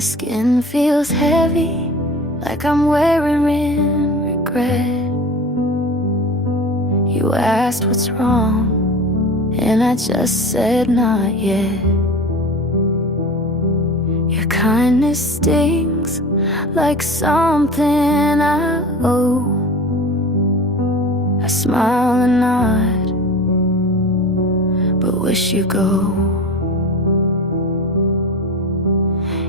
My skin feels heavy, like I'm wearing regret. You asked what's wrong, and I just said not yet. Your kindness stings like something I owe. I smile and nod, but wish you go.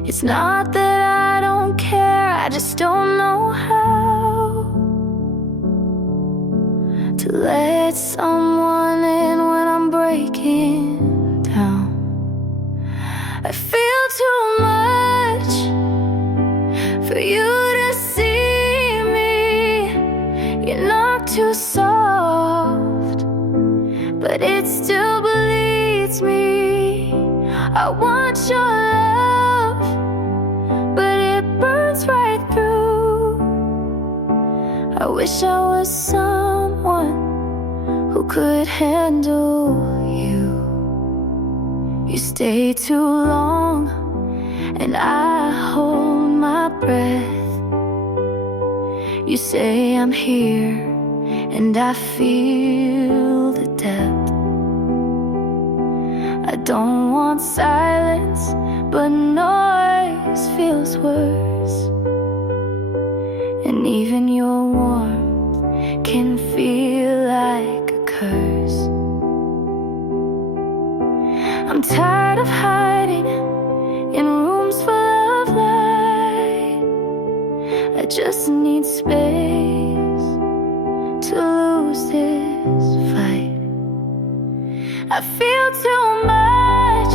It's not that I don't care, I just don't know how to let someone in when I'm breaking down. I feel too much for you to see me. You're not too soft, but it still bleeds me. I want your love, but it burns right through. I wish I was someone who could handle you. You stay too long, and I hold my breath. You say I'm here, and I feel the depth. I don't want silence, but noise feels worse. And even your warmth can feel like a curse. I'm tired of hiding in rooms full of light. I just need space to lose this fight. I feel too much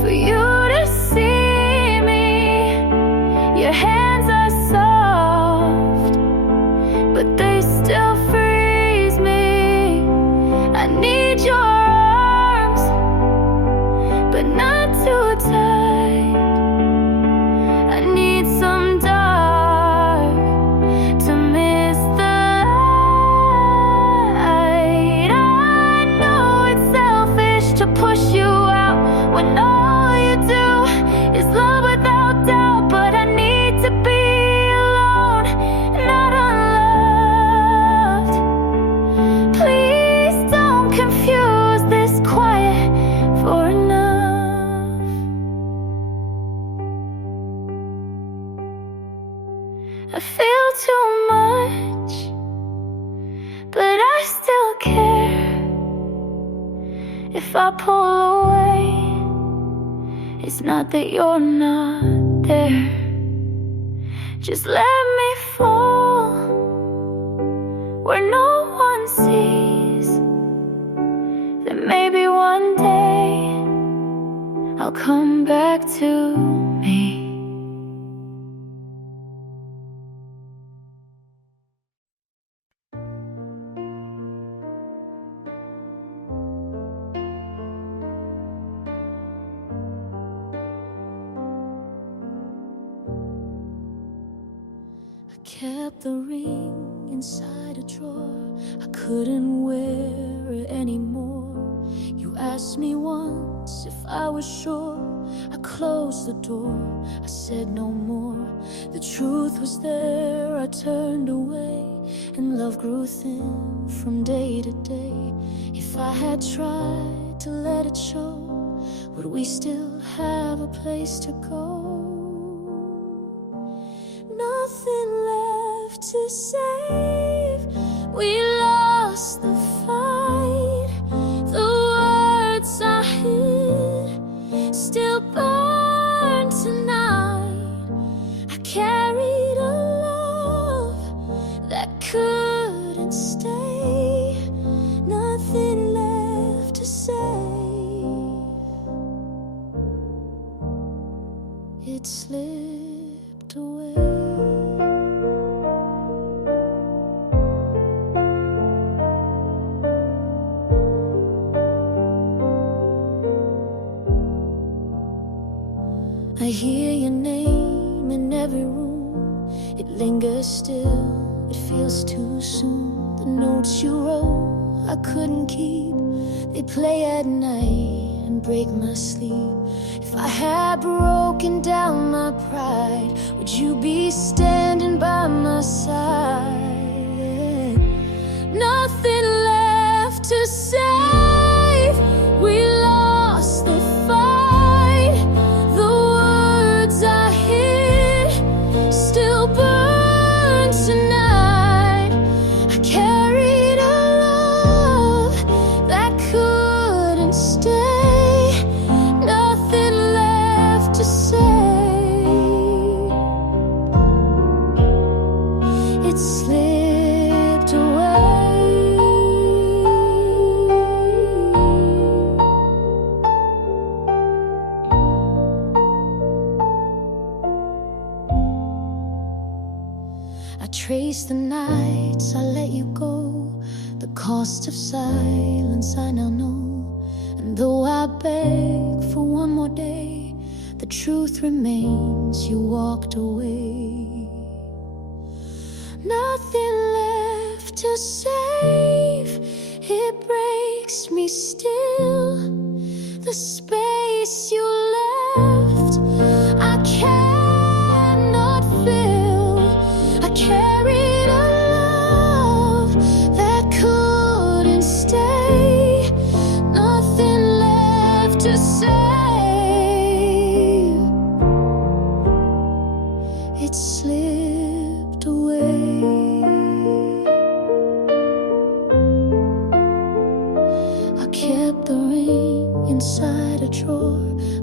for you to see me. Your hands are soft, but they still freeze me. I need your arms, but not too tight. I need some dark to miss the light. I know it's selfish to push you out when all you do is love without doubt. But I need to be alone, not unloved. Please don't confuse this quiet for enough. I feel too much, but I still care. If I pull away, it's not that you're not there. Just let me fall where no one sees. Then maybe one day I'll come back to me. Kept the ring inside a drawer. I couldn't wear it anymore. You asked me once if I was sure. I closed the door, I said no more. The truth was there, I turned away, and love grew thin from day to day. If I had tried to let it show, would we still have a place to go? Nothing left to save. We lost the fight. The words I hid still burn tonight. I carried a love that couldn't stay. Nothing left to save. It slipped away. I hear your name in every room. It lingers still, it feels too soon. The notes you wrote I couldn't keep, they play at night and break my sleep. If I had broken down my pride, would you be standing by my side? Nothing left to save. We lost the fight. The words I hid still burn tonight. I carried a love that couldn't stay. Nothing left to say. It slipped away. I trace the nights I let you go, the cost of silence I now know. And though I beg for one more day, the truth remains you walked away. Nothing left to save. It breaks me still. The space you left, I cannot fill. I carried a love that couldn't stay. Nothing left to say. It slipped away. I kept the ring inside a drawer.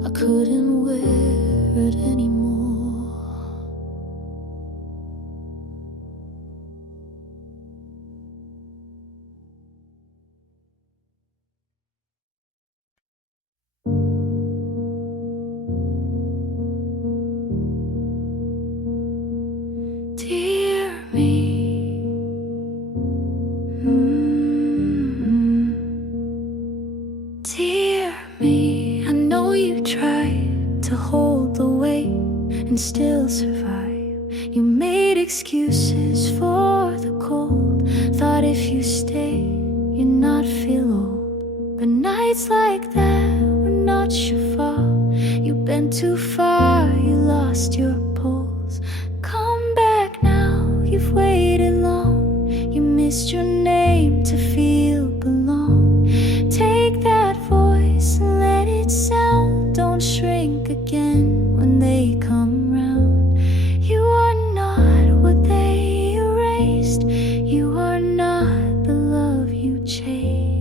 I couldn't wear it anymore. Dear me, dear me, I know you tried to hold the weight and still survive. You made excuses for the cold, thought if you stay, you'd not feel old. But nights like that were not your fault. You bent too far, you lost your pulse. Come back now, you've waited long. You missed your name to feel belong. Take that voice and let it sound. Don't shrink again when they come round. You are not what they erased. You are not the love you chased.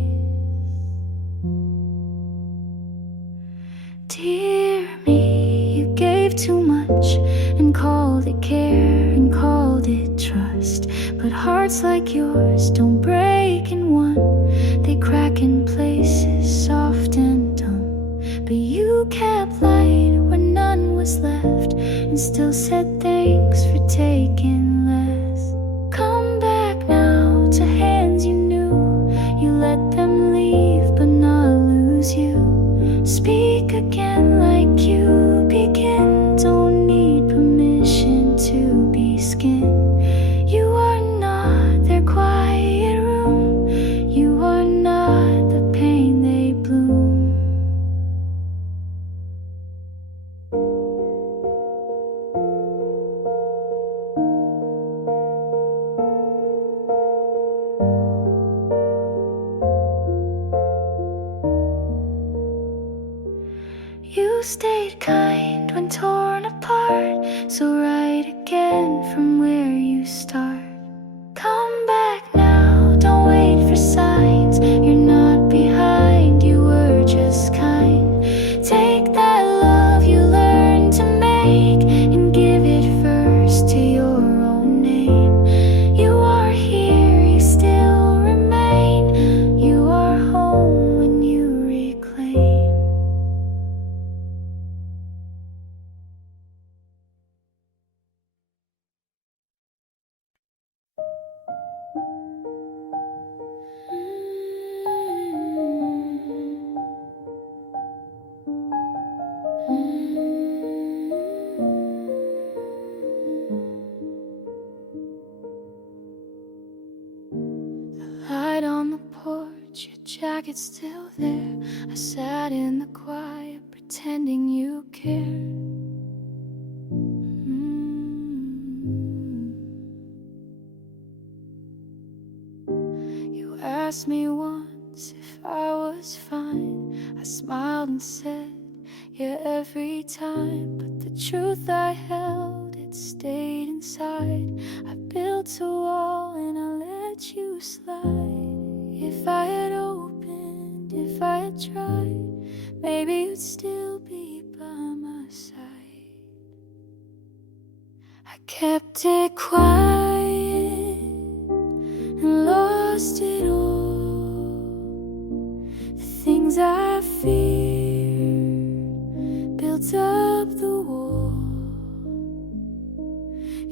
Dear me, you gave too much and called it care and called it trust. But hearts like yours don't break in one. They crack in places soft and dumb. But you kept light where none was left, and still said thanks for taking less. Come back now to hands you knew. You let them leave but not lose you. Speak again like you begin. Don't need permission to be skinned. You are not their quiet room. You are not the pain they bloom. You stayed kind when torn apart, so write again from where you start. Come back now, don't wait for signs. You're not behind, you were just kind. Take that love you learned to make and give it first to your own name. You are here, you still remain. You are home when you reclaim. jacket's still there. I sat in the quiet, pretending you cared. You asked me once if I was fine. I smiled and said, yeah, every time. But the truth I held, it stayed inside. I built a wall and I let you slide. If I had opened, if I had tried, maybe you'd still be by my side. I kept it quiet and lost it all. The things I feared built up the wall.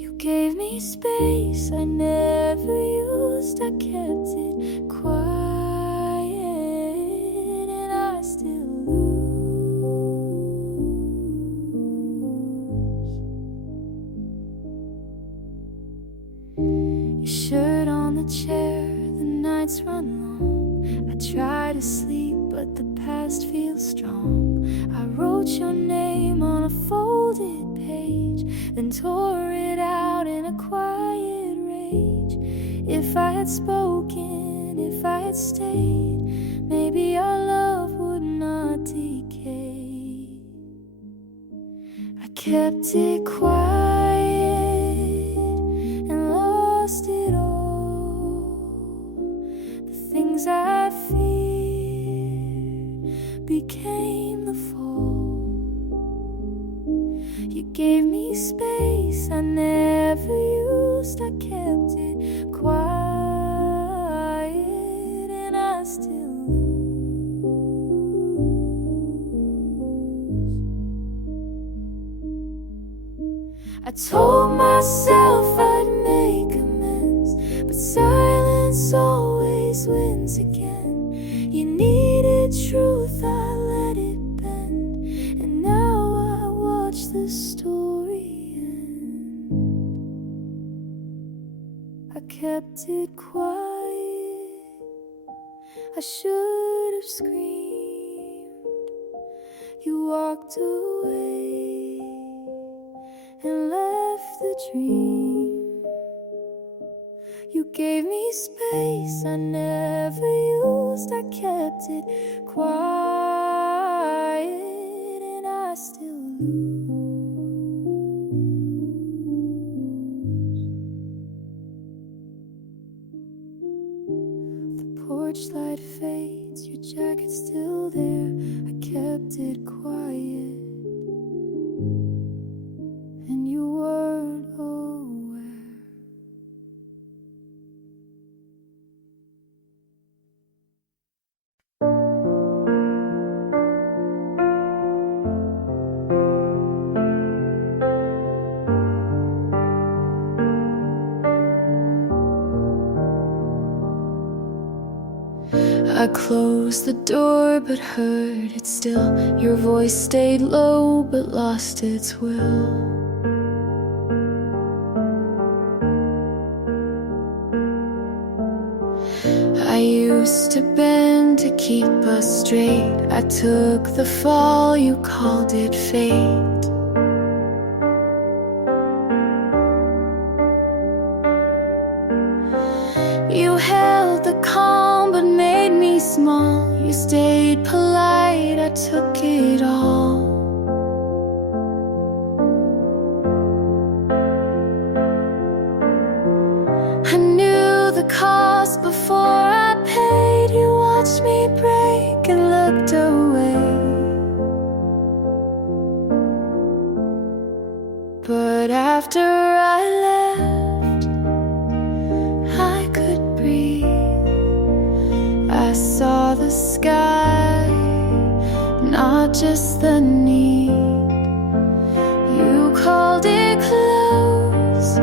You gave me space I never used. I kept it quiet and I still lose. Your shirt on the chair, the nights run long. I try to sleep, but the past feels strong. I wrote your name on a folded page, then tore it out in a quiet rage. If I had spoken, if I had stayed, maybe our love would not decay. I kept it quiet and lost it all. The things I feared became the fall. You gave me space I never used. I kept it quiet and I still lose. I told myself I'd make amends, but silence always wins again. You needed truth, I let it bend, and now I watch the story end. I kept it quiet, I should have screamed. You walked away and left the dream. You gave me space I never used. I kept it quiet and I still lose. The porch light fades, your jacket's still there. I kept it quiet and you weren't aware. I closed the door but heard it still. Your voice stayed low but lost its will. I used to bend to keep us straight. I took the fall, you called it fate. You held the calm but made me small. You stayed polite, I took it all. I knew the cost before I paid. You watched me break and looked away. But after I left, I could breathe. I saw the sky, not just the need. You called it close,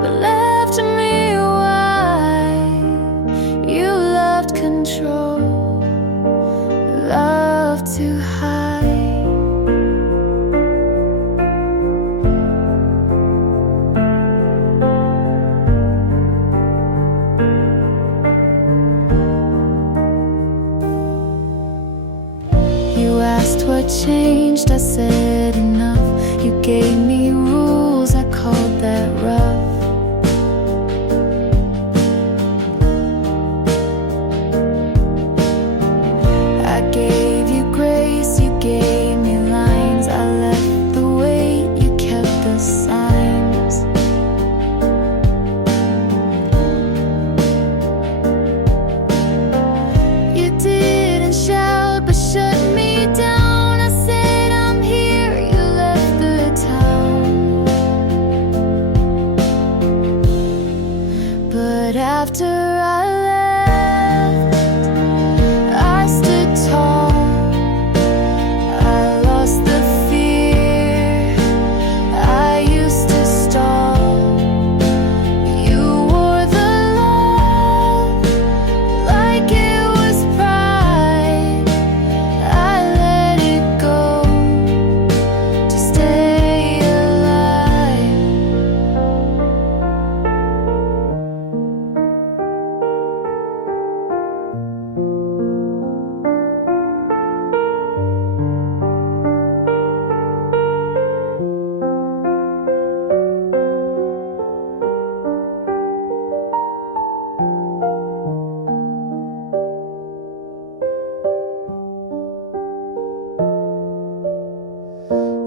but left me wide. You loved control, loved to hide. asked what changed, I said enough. You gave me rules, I called that rough. I gave you grace, you gave me lines. I left the weight, you kept the signs. You didn't shout, but shut me down. I said I'm here, you left the town. But after I left, I stood tall. I lost the fear I used to stall. You wore the love like it was pride. I let it go to stay alive.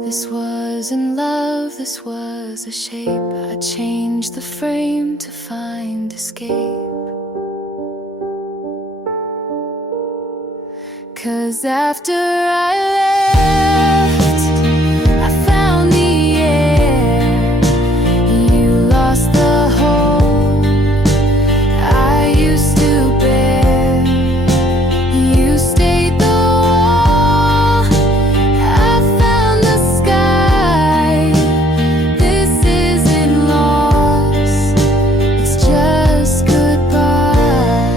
This wasn't love, this was a shape. I changed the frame to find escape. 'Cause after I left, I found the air. You lost the hold I used to bear. You stayed the wall, I found the sky. This isn't loss, it's just goodbye.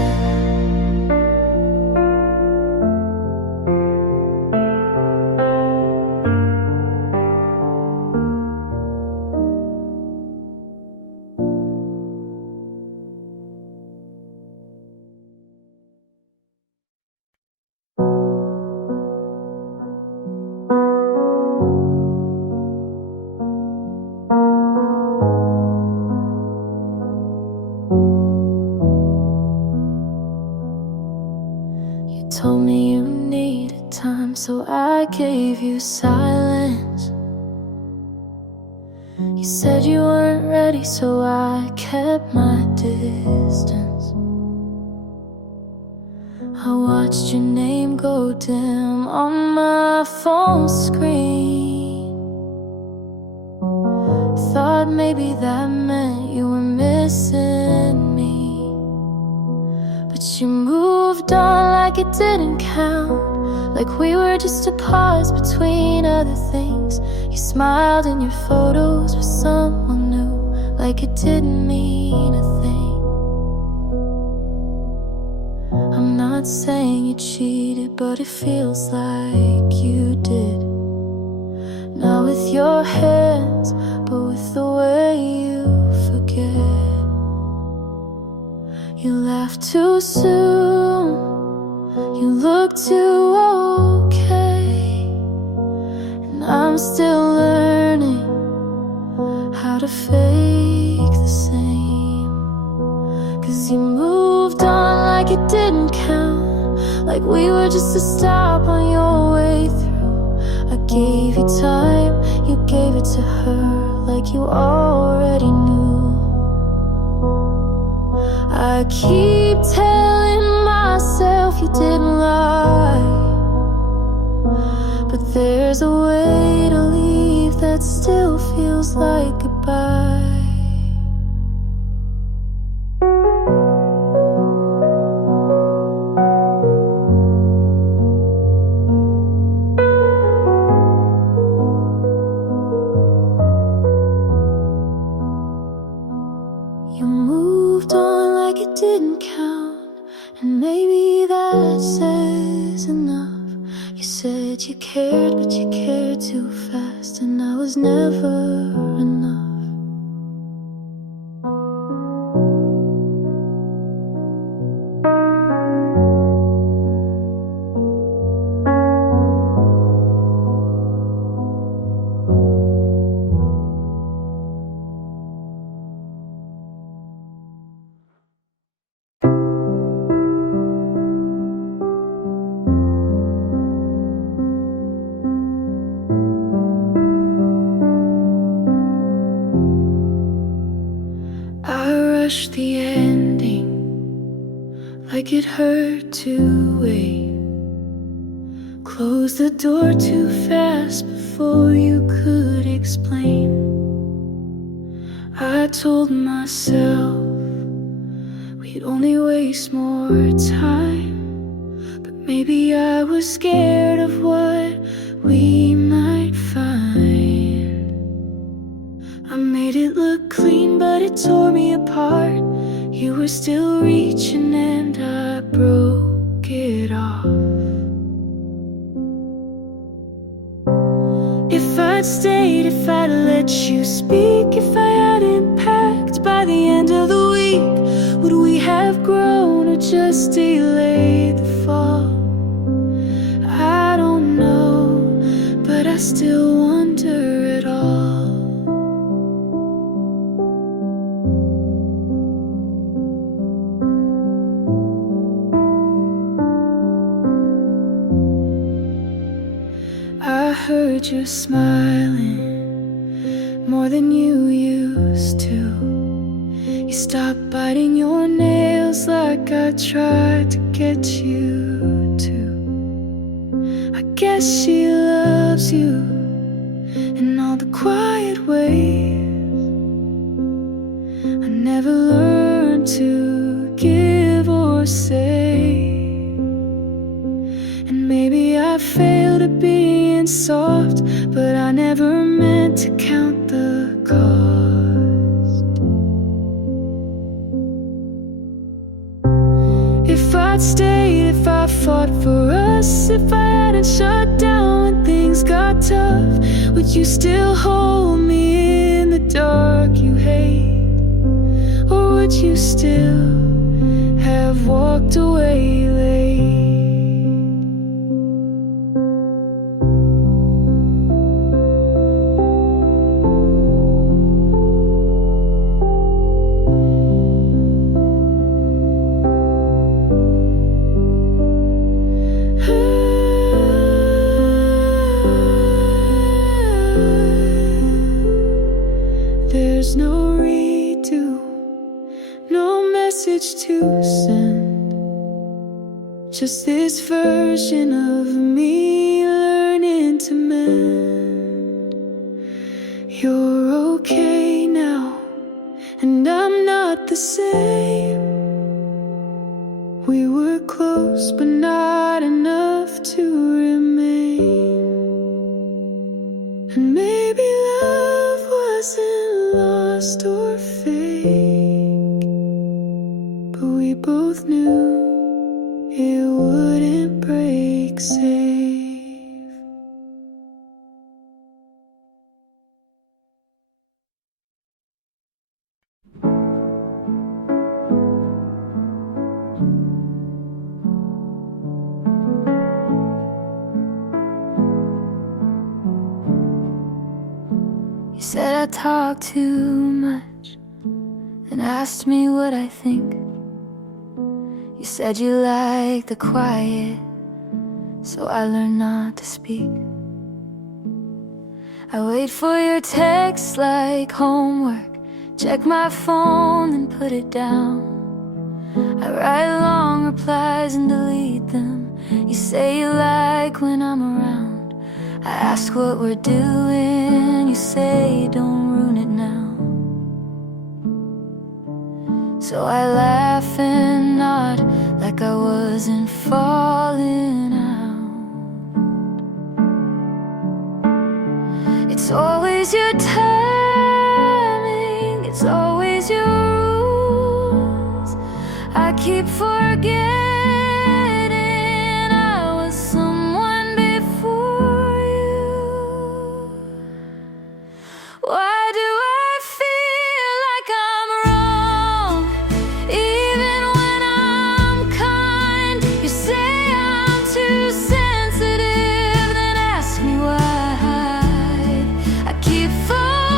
You told me you needed time, so I gave you silence. You said you weren't ready, so I kept my distance. I watched your name go dim on my phone screen. Thought maybe that meant you were missing me. But you moved on like it didn't count, like we were just a pause between other things. You smiled in your photos with someone new, like it didn't mean a thing. I'm not saying you cheated, but it feels like you did. Not with your hands, but with the way you forget. You laughed too soon, you look too okay. And I'm still learning how to fake the same. 'Cause you moved on like it didn't count, like we were just a stop on your way through. I gave you time, you gave it to her, like you already knew. I keep telling myself you didn't lie, but there's a way to leave that still feels like goodbye. You moved on like it didn't count, and maybe that says enough. You said you cared, but you cared too fast, and I was never enough. it hurt to wait. Close the door too fast before you could explain. I told myself we'd only waste more time, but maybe I was scared of what we might find. I made it look clean, but it tore me apart. You were still reaching and I broke it off. If I'd stayed, if I'd let you speak, if I hadn't packed by the end of the week, would we have grown or just delayed the fall? I don't know, but I still wonder at all. I heard you smiling more than you used to. You stopped biting your nails like I tried to get you to. I guess she loves you in all the quiet ways. I never learned to give or say, and maybe I failed at being soft, but I never meant to count the cost. If I'd stayed, if I fought for us, if I hadn't shut down when things got tough, would you still hold me in the dark you hate? Or would you still have walked away late? There's no redo, no message to send, just this version of me learning to mend. You're okay now, and I'm not the same. We were close, but not enough to remain. And maybe love wasn't lost or fake, but we both knew it wouldn't break safe. You said I talk too much and asked me what I think. You said you like the quiet, so I learned not to speak. I wait for your texts like homework, check my phone and put it down. I write long replies and delete them. You say you like when I'm around. I ask what we're doing, you say don't ruin it now. So I laugh and nod like I wasn't falling out. It's always your timing, it's always your rules. I keep forgetting I was someone before you. Why do I feel like I'm wrong, even when I'm kind? You say I'm too sensitive, then ask me why. I keep falling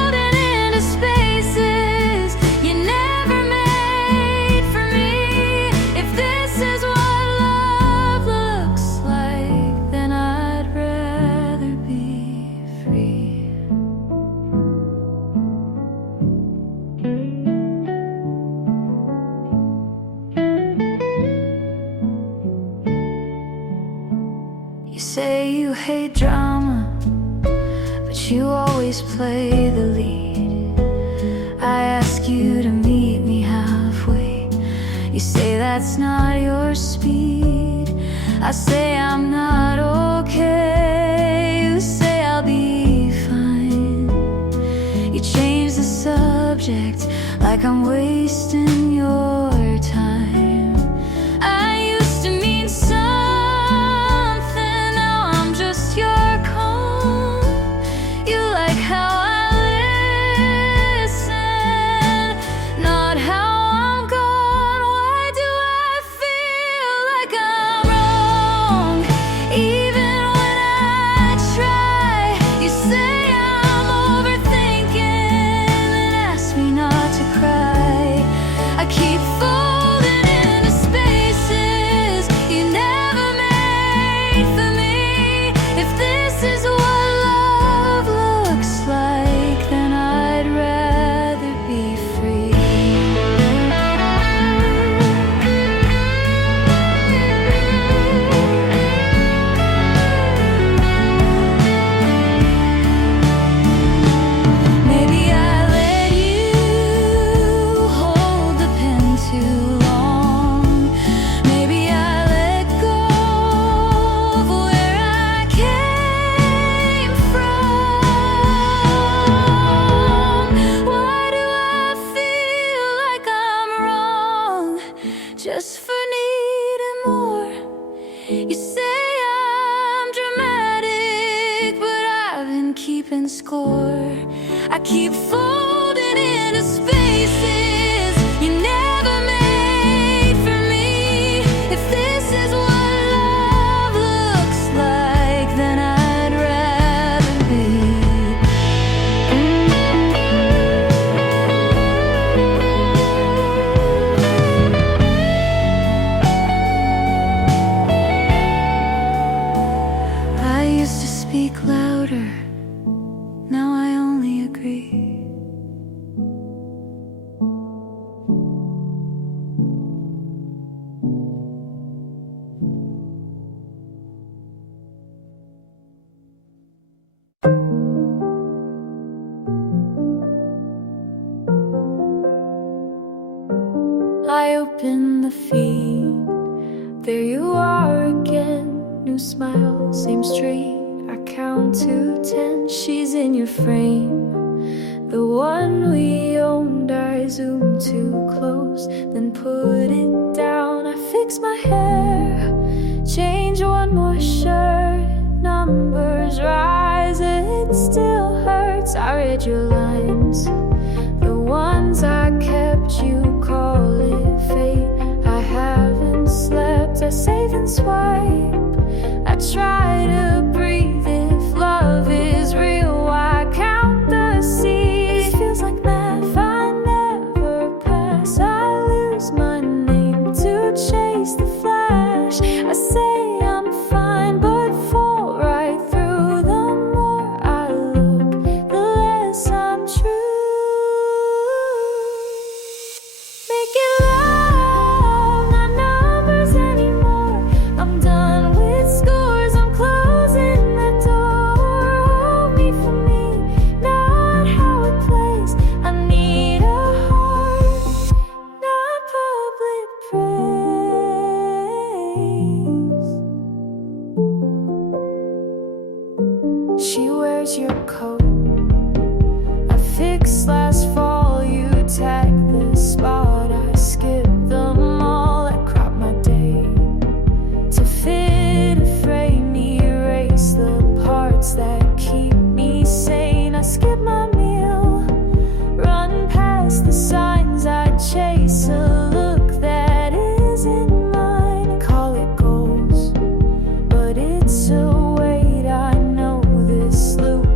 You say you hate drama, but you always play the lead. I ask you to meet me halfway. You say that's not your speed. I say I'm not okay. You say I'll be fine. You change the subject like I'm wasting your time. I used to mean something, now I'm just your calm. You like how I listen, not how I'm gone. Why do I feel like I'm wrong? Even when I try, you say I'm overthinking and ask me not to cry. I keep folding into spaces you never made for me. If this is what love looks like, then I'd rather be free. Maybe I let you hold the pen too long. Maybe I let go of where I came from. Why do I feel like I'm wrong just for needing more? You say I'm dramatic, but I've been keeping score. I keep folding into spaces you never made for me. If this is what love looks like, then I'd rather be. I used to speak louder, now I only agree. I open the feed, there you are again. New smile, same street. I count to 10, she's in your frame. The one we owned, I zoom too close, then put it down. I fix my hair, change one more shirt. Numbers rise, it still hurts. I read your lines, the ones I kept. You call it fate. I haven't slept, I save and swipe. I try to breathe. If love is real, why count the seas? Feels like math, I never pass. I lose my name to chase the flash. I say I'm fine, but fall right through. The more I look, the less I'm true. Make it love, not numbers anymore. I'm done with scores, I'm closing the door. Hold me for me, not how it plays. I need a heart, not public praise. She wears your coat, I fixed last fall. You tagged the spot, I skipped them all. I crop my day to fit a frame, erase the parts that keep me sane. I skip my meal, run past the signs. I chase a look that isn't mine. Call it goals, but it's a weight. I know this loop,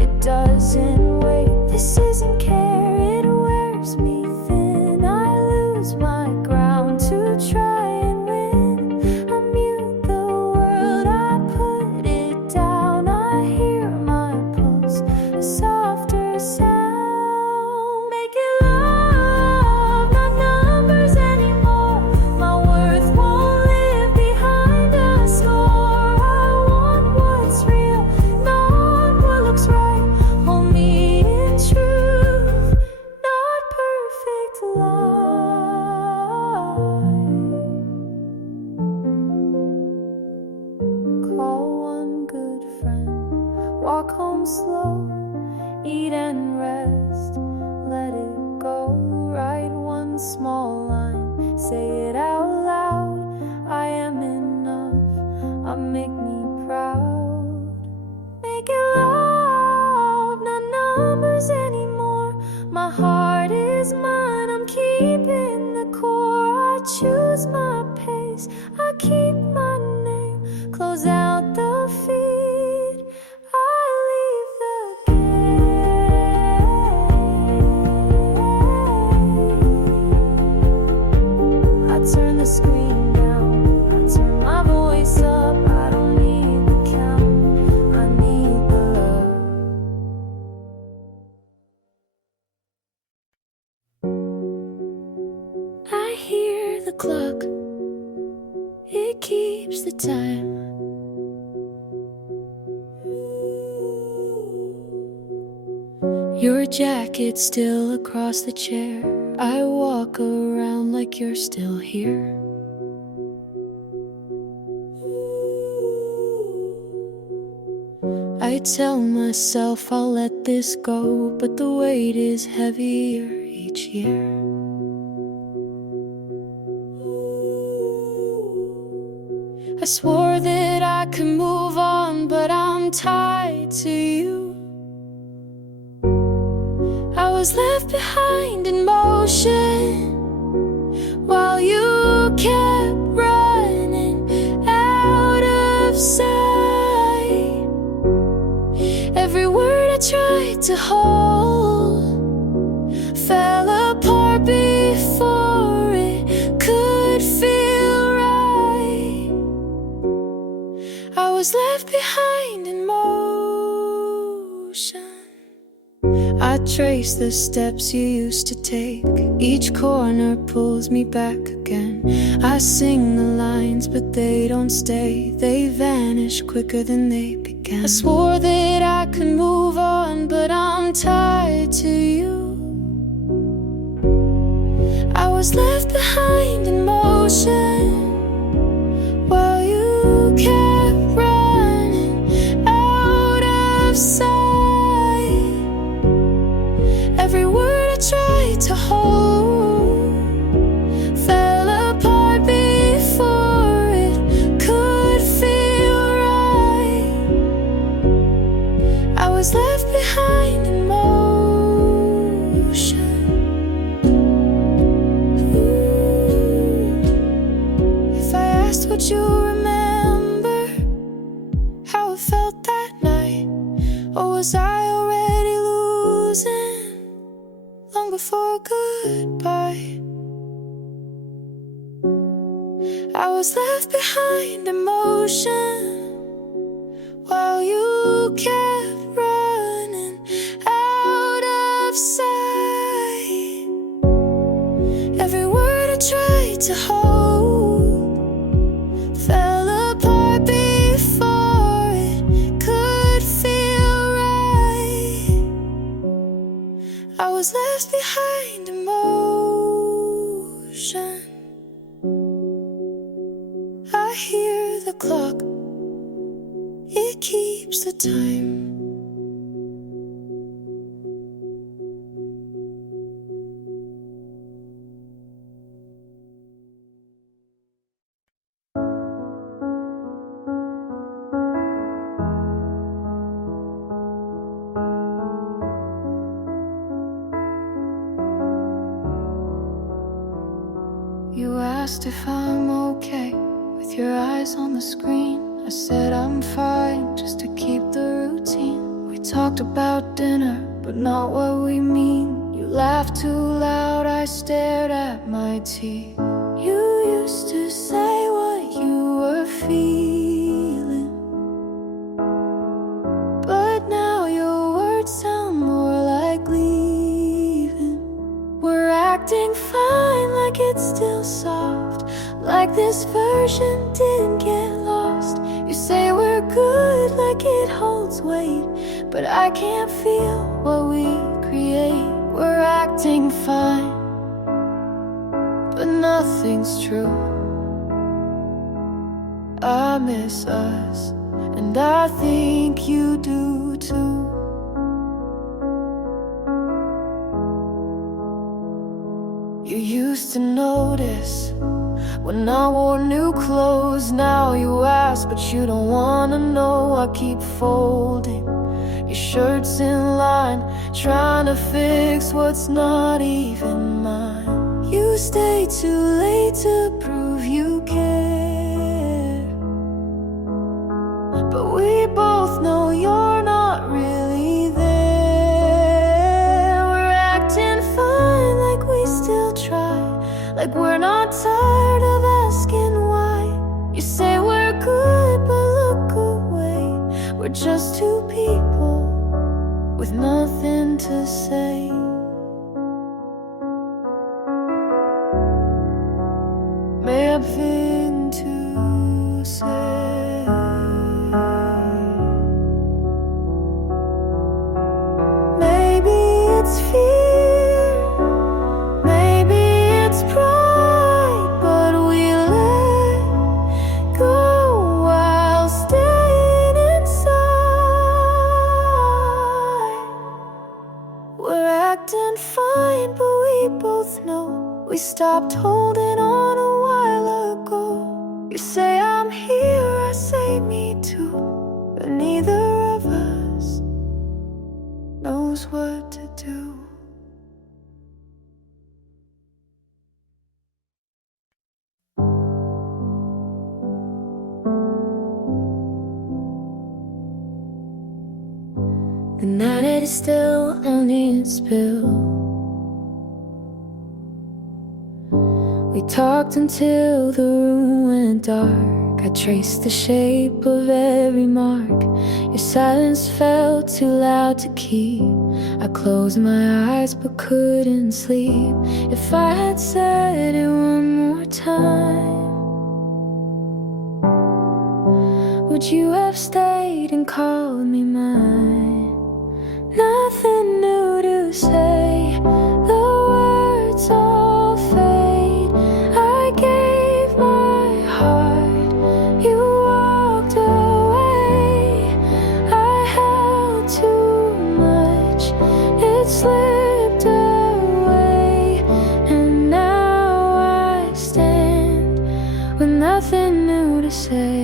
it doesn't wait. This isn't care, it wears me thin. I lose my ground to try and win. I mute the world, I put it down. I hear my pulse, a softer sound. Make it love, not numbers anymore. My worth won't live behind a score. I want walk home slow, eat and rest, let it go. Write one small line, say it out loud. I am enough, make me proud. Make it love, not numbers anymore. My heart is mine, I'm keeping the core. I choose my pace, I keep my name. Close out the feed, I leave the gate. I turn the screen down, I turn my voice up. I don't need the count, I need the love. I hear the clock, it keeps the time. Your jacket still across the chair. I walk around like you're still here. I tell myself I'll let this go, but the weight is heavier each year. I swore that I could move on, but I'm tied to you. I was left behind in motion while you kept running out of sight. Every word I tried to hold fell apart before it could feel right. I was left behind in motion. I trace the steps you used to take. Each corner pulls me back again. I sing the lines, but they don't stay. They vanish quicker than they began. I swore that I could move on, but I'm tied to you. I was left behind in motion while you kept running out of sight. Every word I tried to hold fell apart before it could feel right. I was left behind in motion. If I asked, would you remember how it felt that night? Or was I already losing long before goodbye? I was left behind in motion while you kept running out of sight. Every word I tried to hold fell apart before it could feel right. I was left behind in motion. I hear the clock, it keeps the time. You asked if I'm okay with your eyes on the screen. I said I'm fine, just to keep the routine. We talked about dinner, but not what we mean. You laughed too loud, I stared at my tea. You used to say what you were feeling, but now your words sound more like leaving. We're acting fine, like it's still soft, like this version didn't get lost. You say we're good, like it holds weight, but I can't feel what we create. We're acting fine, but nothing's true. I miss us, and and I think you do too. You used to notice when I wore new clothes. Now you ask, but you don't wanna know. I keep folding your shirts in line, trying to fix what's not even mine. You stay too late to prove you care, but we both know you're not really there. We're acting fine, like we still try, like we're not tired of asking why. You say we're good, but look away. We're just two people with nothing to say. May have been to say. Maybe it's fear, maybe it's pride, but we let go while staying inside. We're acting fine, but we both know we stopped holding on a while ago. You say I'm here, I say me too, but neither of us knows what to do. The night is still only a spill. We talked until the room went dark. I traced the shape of every mark. Your silence felt too loud to keep. I closed my eyes but couldn't sleep. If I had said it one more time, would you have stayed and called me mine? Nothing new to say, the words all fade. I gave my heart, you walked away. I held too much, it slipped away. And now I stand with nothing new to say.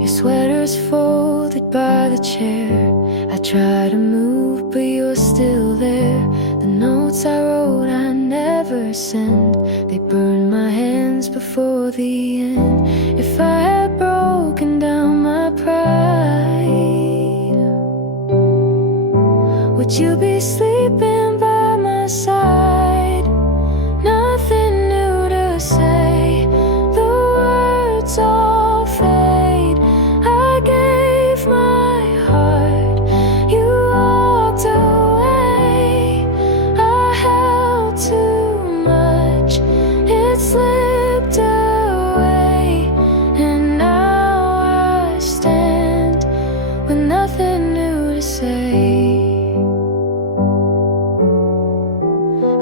Your sweater's folded by the chair. I try to move, but you're still there. The notes I wrote I never sent, they burned my hands before the end. If I had broken down my pride, would you be sleeping by my side? Nothing new to say, the words all fade. I gave my heart, you walked away. I held too much, it slipped away. And now I stand with nothing new to say.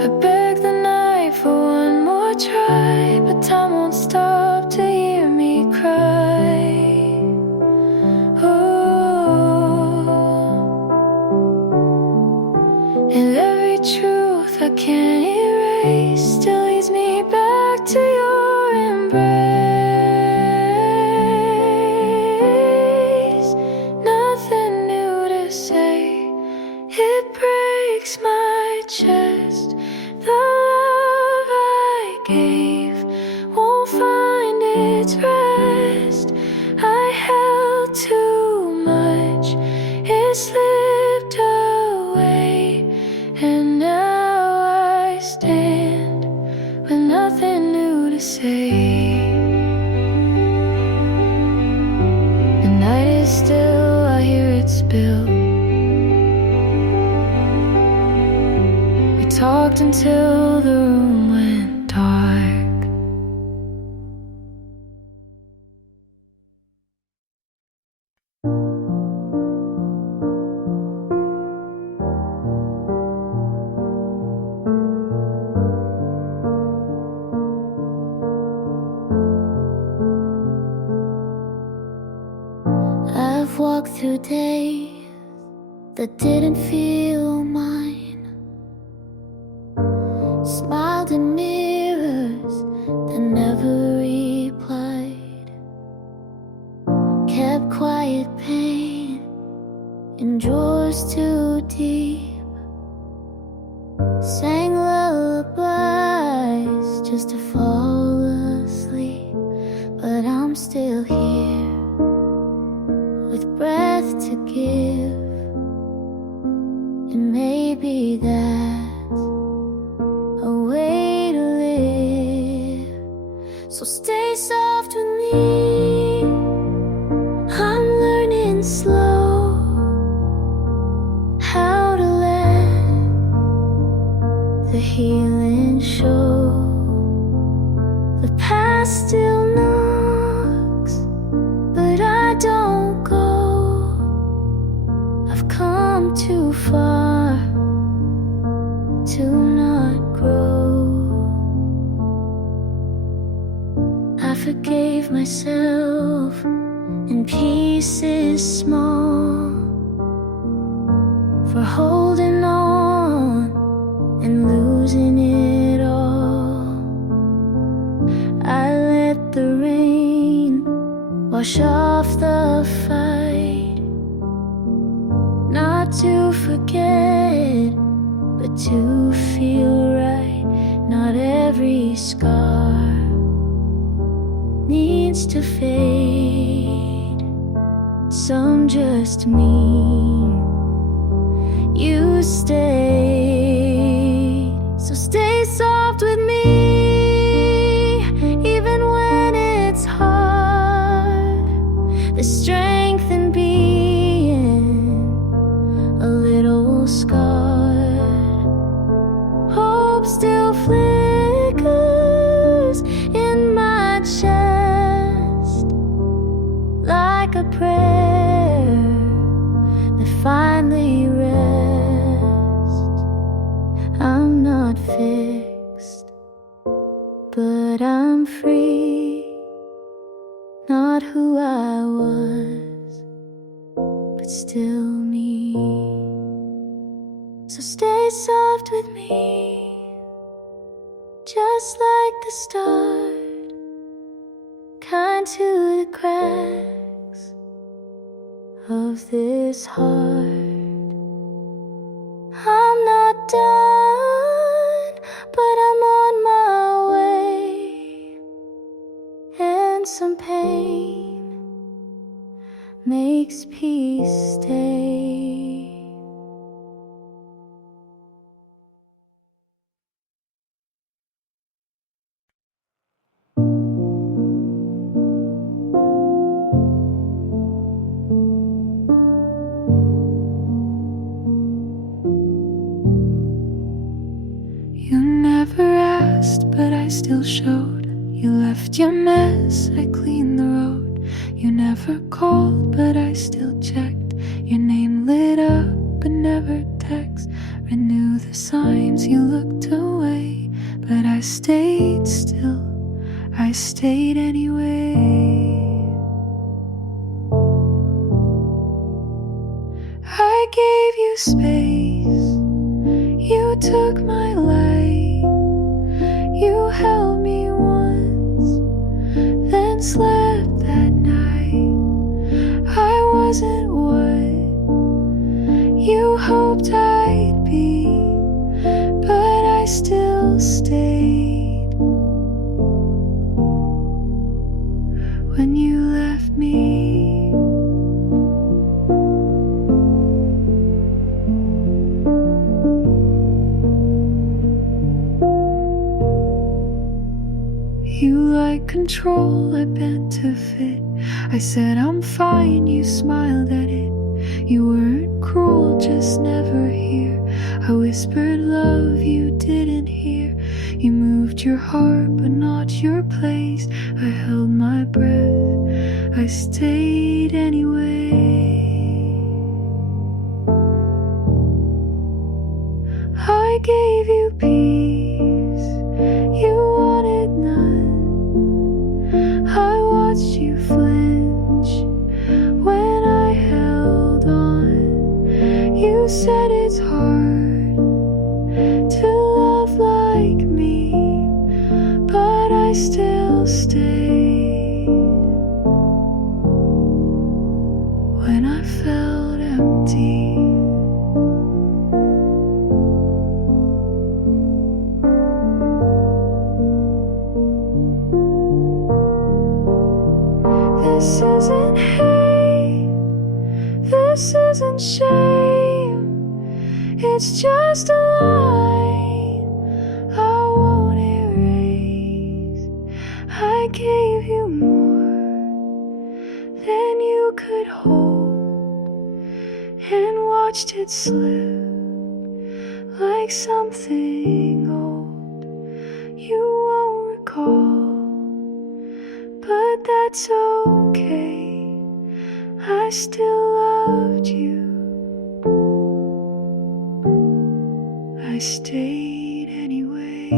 I beg the night for one more try, but time won't stop to hear me cry. Oh, and every truth I can't erase still leads me back to your embrace. Nothing new to say, it breaks my chest. The love I gave won't find its rest. I held too much, it slipped away. And now I stand with nothing new to say. The night is still, I hear it spill. We talked until the room went dark. walked through days that didn't feel mine, smiled in mirrors that never replied, kept quiet pain in drawers too deep, sang lullabies just to fall asleep. But I'm still here with breath to give, and maybe that's a way to live. So stay soft with me, I'm learning slow how to let the healing show. The past still knocks, but I don't go. I've come too far to not grow. I forgave myself in pieces small for holding on and losing it all. I let the rain wash off the fight, not to forget, but to feel right. Not every scar needs to fade, some just mean you stayed. So stay soft with me, even when it's hard. The strength in being a little scarred. Hope still flickers in my chest like a prayer that finally rests. I'm not fixed, but I'm free. Not who I was, but still me. So stay soft with me, just like the start, kind to the cracks of this heart. I'm not done, but I'm on my way, and some pain makes peace stay. You never asked, but I still showed. You left your mess, I cleaned the road. You never called, but I still checked. Your name lit up, but never text. Renew the signs, you looked away, but I stayed still, I stayed anyway. I gave you space, you took my light, you held me once, then slept that night. I wasn't what you hoped I'd be, but I still stayed. When you left me, you like control, I bent to fit. I said I'm fine, you smiled at it. You weren't cruel, just never here. I whispered love, you didn't hear. You moved your heart, but not your place. I held my breath, I stayed anyway. I gave you peace, you wanted none. I watched you flinch when I held This isn't hate, this isn't shame. It's just a line I won't erase. I gave you more than you could hold, and watched it slip like something old you won't recall. But that's okay, I still loved you. I stayed anyway.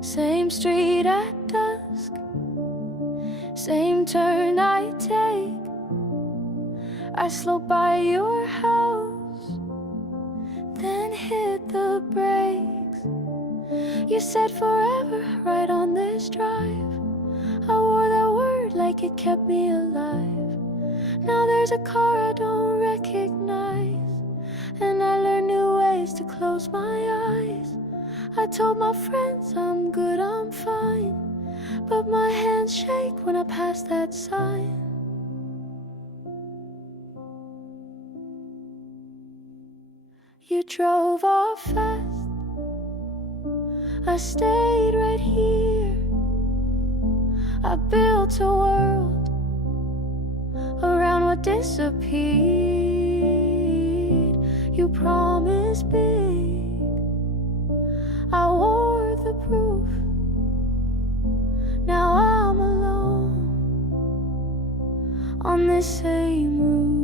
Same street at dusk, same turn I take. I slow by your house, then hit the brakes. You said forever right on this drive. I wore that word like it kept me alive. Now there's a car I don't recognize, and I learn new ways to close my eyes. I told my friends I'm good, I'm fine, but my hands shake when I pass that sign. You drove off fast, I stayed right here. I built a world around what disappeared. You promised big, I wore the proof. Now I'm alone on this same roof.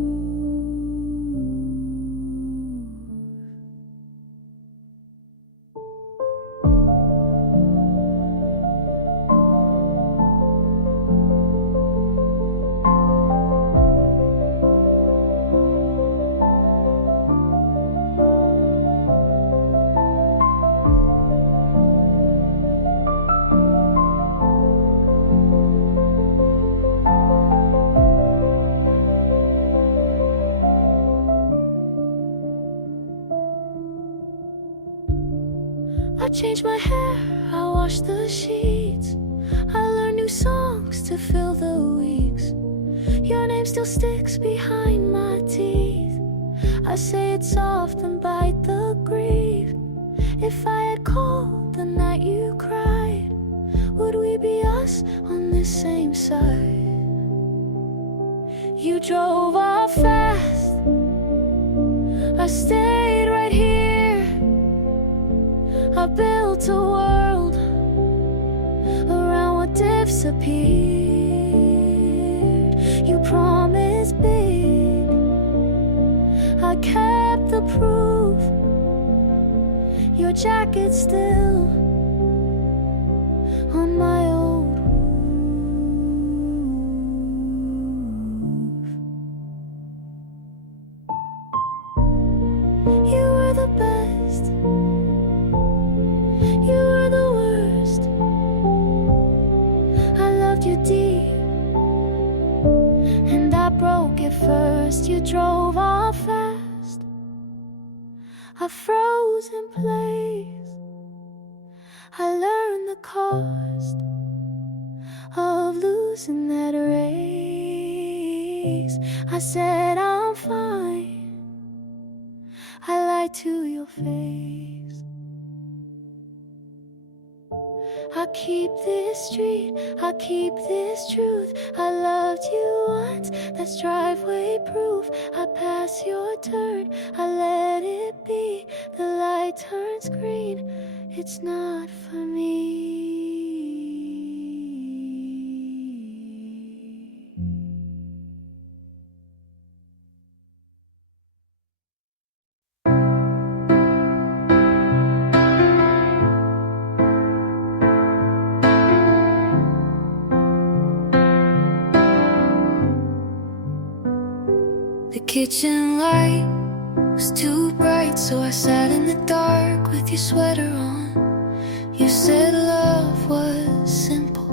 I changed my hair, I washed the sheets. I learned new songs to fill the weeks. Your name still sticks behind my teeth. I say it soft and bite the grief. If I had called the night you cried, would we be us on this same side? You drove off fast, I stayed right here. I built a world around what disappeared. You promised big, I kept the proof. Your jacket's still on my old roof. You were the best, you were the worst. I loved you deep, and I broke it first. You drove off fast, I froze in place. I learned the cost of losing that race. I said I'm fine, I lied to your face. I keep this street, I keep this truth. I loved you once, that's driveway proof. I pass your turn, I let it be. The light turns green, it's not for me. kitchen light was too bright, so I sat in the dark with your sweater on. You said love was simple.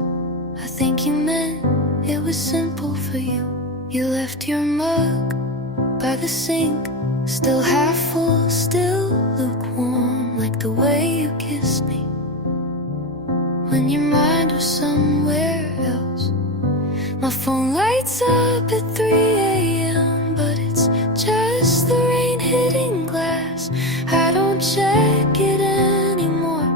I think you meant it was simple for you. You left your mug by the sink, still half full, still lukewarm, like the way you kissed me when your mind was somewhere else. My phone lights up at 3 a.m., but it's just the rain hitting glass. I don't check it anymore,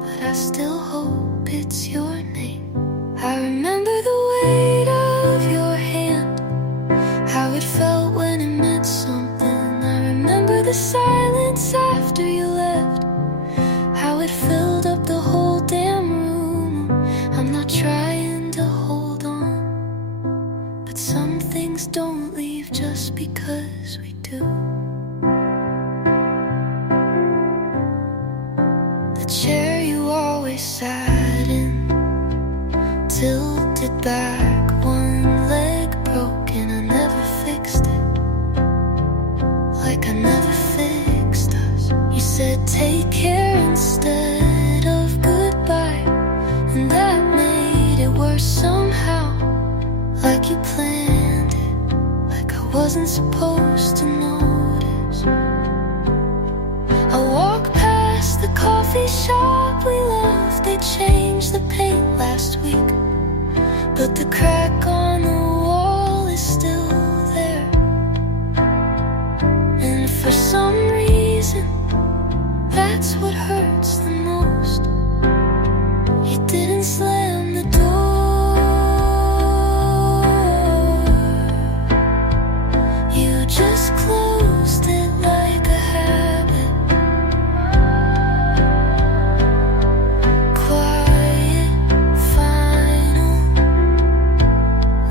but I still hope it's your name. I remember the weight of your hand, how it felt when it meant something. I remember the silence after you left, how it filled up the whole damn room. I'm not trying to hold on, but some things don't leave just because we do. The chair you always sat in, tilted back, one leg broken. I never fixed it, like I never fixed us. You said take care instead of goodbye, and that made it worse somehow, like you planned it, like I wasn't supposed to notice. I walk past the coffee shop we loved. They changed the paint last week, but the crack on the wall is still there. And for some reason, that's what hurts the most. You didn't slam the door, you just closed it like a habit. Quiet, final,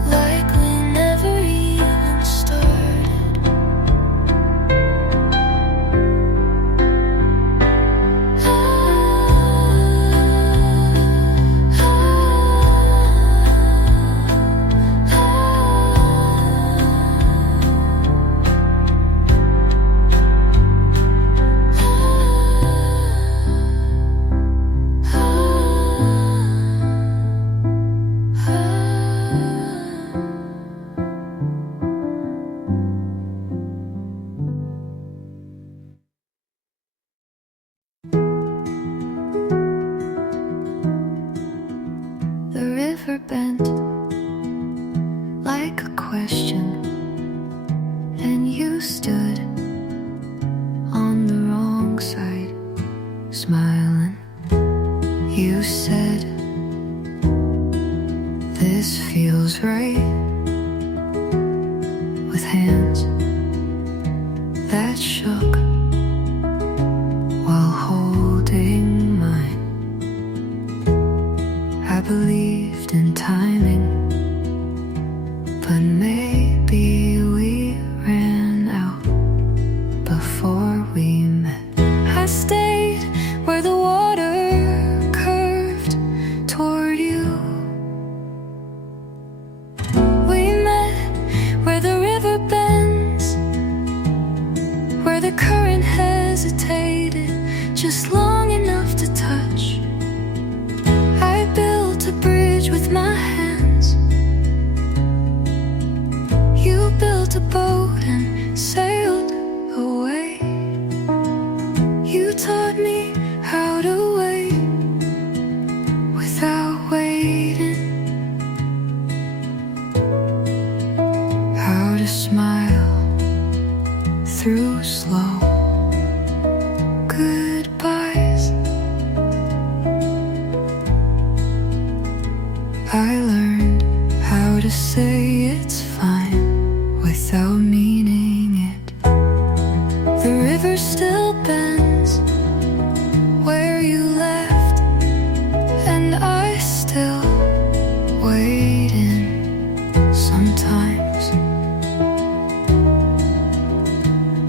like we never even started. The river bent like a question, and you stood on the wrong side, smiling. You said, this feels right, with hands that shook while holding mine. I believed in timing, but maybe we ran out before we met. I stayed where the water curved toward you. We met where the river bends, where the current hesitated just long enough to touch. I built a bridge with my hands. You built a boat and sailed away. You taught me how to wait without waiting, how to smile through slow goodbyes. I learned how to say it's fine without meaning it. The river still bends where you left, and I still wait in sometimes.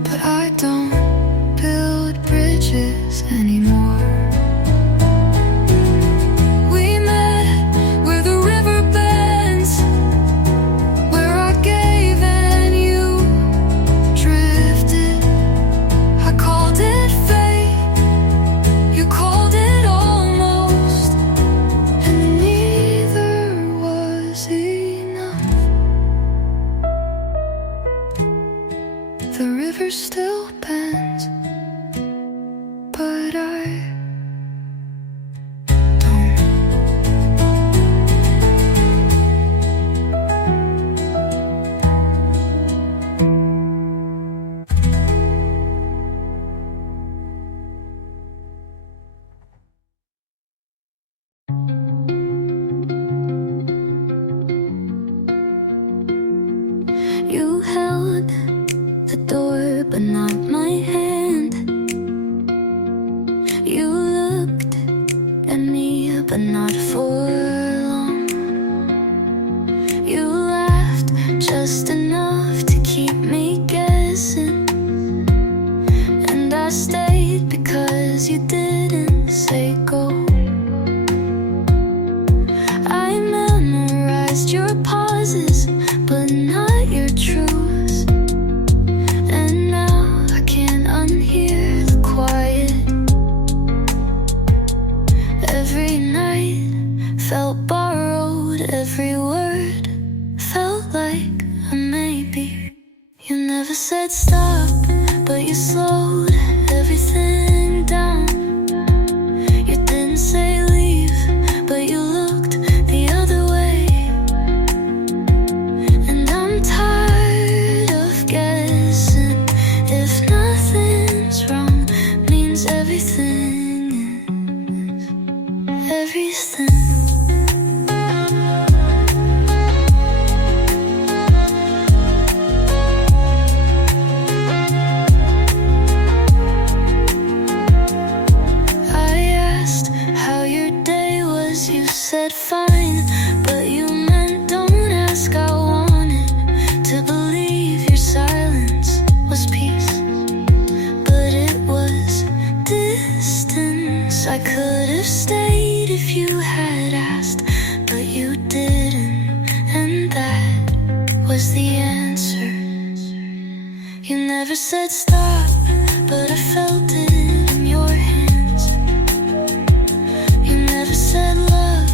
But I don't build bridges anymore. We met where the river bends, where still bends, but I You held the door, but not my hand. You looked at me, but not for long. You laughed just enough to keep me guessing, and I stayed because you didn't say go. I memorized your pauses, but not your truths. And now I can't unhear the quiet. Every night felt borrowed, every word felt like a maybe. You never said stop, but you slowed everything down. You didn't say leave, but you looked the other way. And I'm tired of guessing if nothing's wrong means everything is everything. You said fine, but you meant don't ask. I wanted to believe your silence was peace, but it was distance. I could have stayed if you had asked, but you didn't, and that was the answer. You never said stop, but I felt it in your hands. You never said love,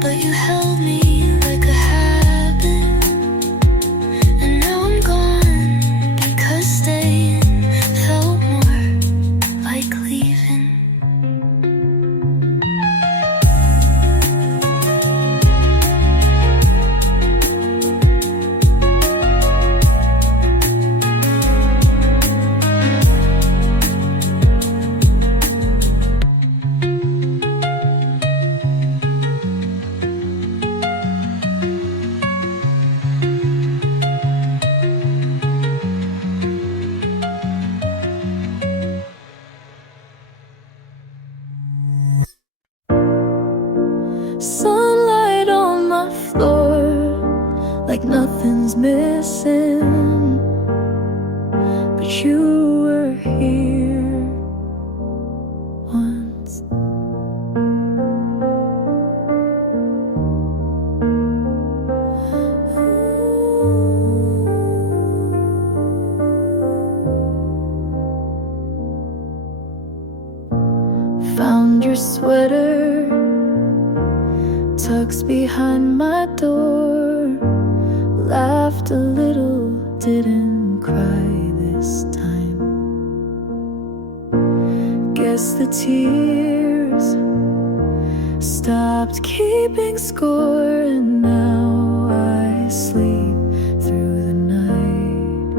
but you held me like a habit. And now I'm gone because staying felt more like leaving. Sunlight on my floor, like nothing's missing, but you were here once. Found your sweater tucked behind my door, laughed a little, didn't cry this time. Guess the tears stopped keeping score, and now I sleep through the night.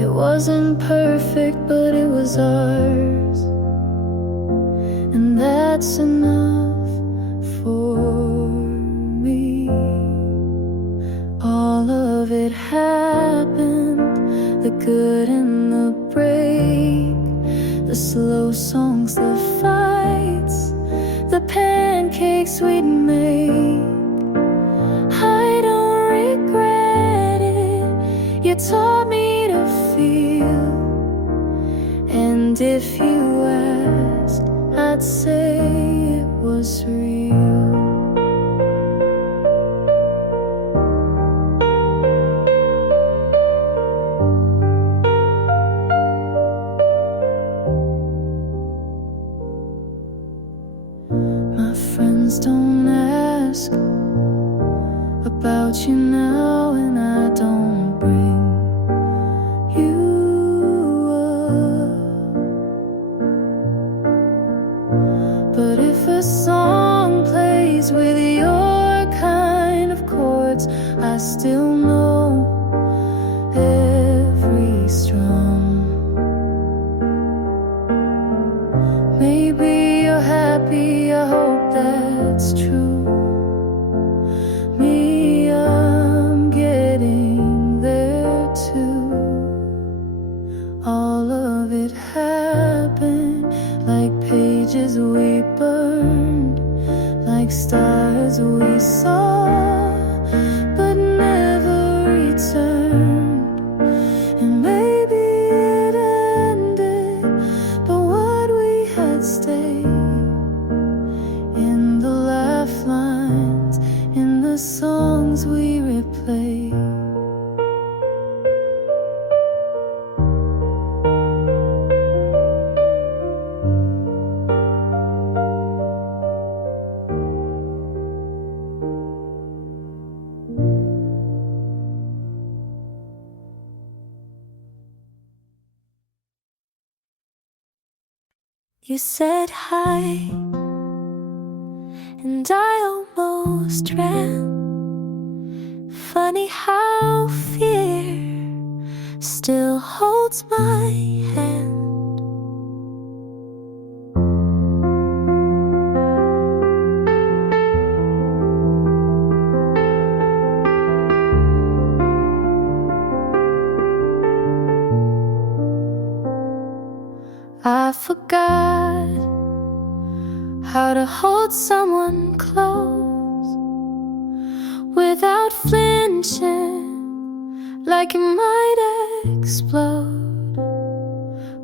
It wasn't perfect, but it was ours, and that's enough for me. All of it happened, the good and the break, the slow songs, the fights, the pancakes we'd make. I don't regret it, you taught me to feel. And if you asked, I'd say it was real. My friends don't ask about you now, and I don't bring with your kind of chords. I still know every strum. Maybe you're happy, I hope that's true. Me, I'm getting there too. All of it happened like pages we burned, like stars we saw but never returned. And maybe it ended, but what we had stayed in the laugh lines, in the songs we replayed. You said hi, and I almost ran. Funny how fear still holds my hand. I forgot how to hold someone close without flinching, like it might explode.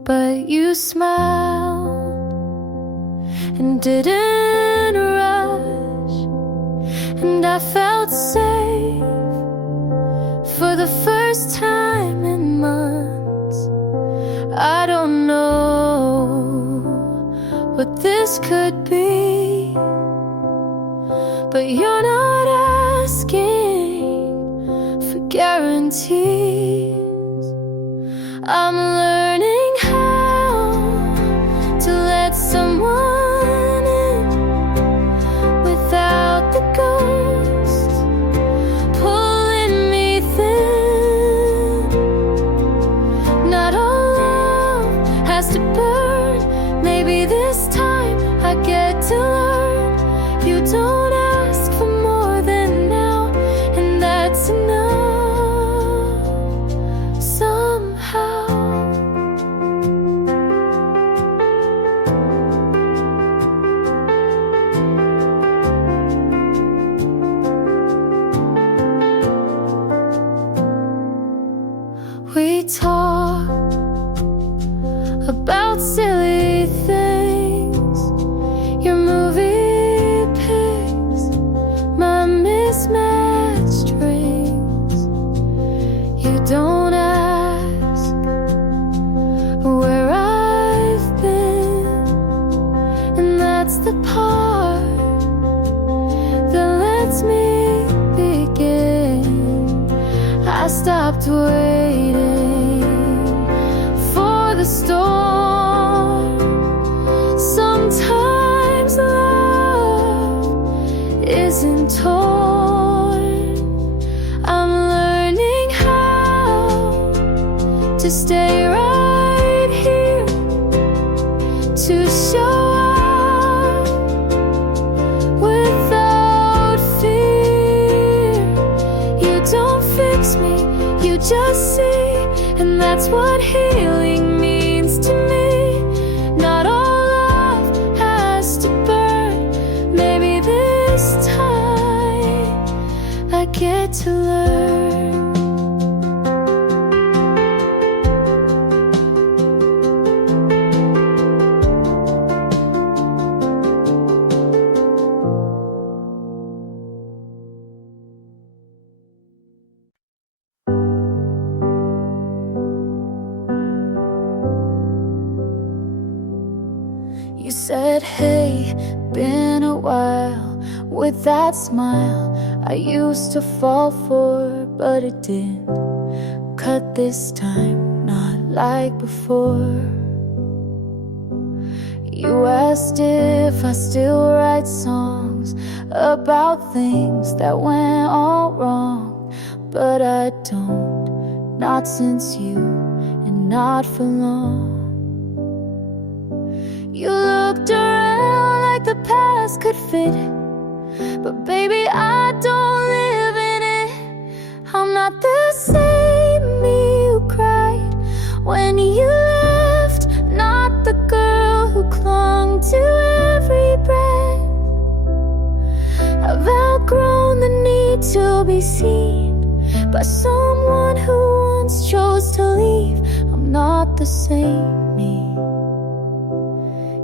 But you smiled and didn't rush, and I felt safe for the first time in months. I don't know what this could be, but you're not asking for guarantees. I'm learning how to let someone in without the ghost pulling me thin. Not all love has to burn. Maybe this time I get to learn. You don't ask for more than now, and that's enough somehow. We talk about silly things, your movie picks, my mismatched rings. You don't ask where I've been, and that's the part that lets me begin. I stopped waiting for the storm. Sometimes love isn't torn. I'm learning how to stay right here, to show up without fear. You don't fix me, you just see, and that's what healing means to me. Not all love has to burn. Maybe this time I get to learn. You said, hey, been a while, with that smile I used to fall for, but it didn't cut this time, not like before. You asked if I still write songs, knows about things that went all wrong, but I don't, not since you, and not for long. You looked around like the past could fit, but baby, I don't live in it. I'm not the same me who cried when you left, not the girl who clung to every breath. I've outgrown the need to be seen by someone who once chose to leave. I'm not the same me.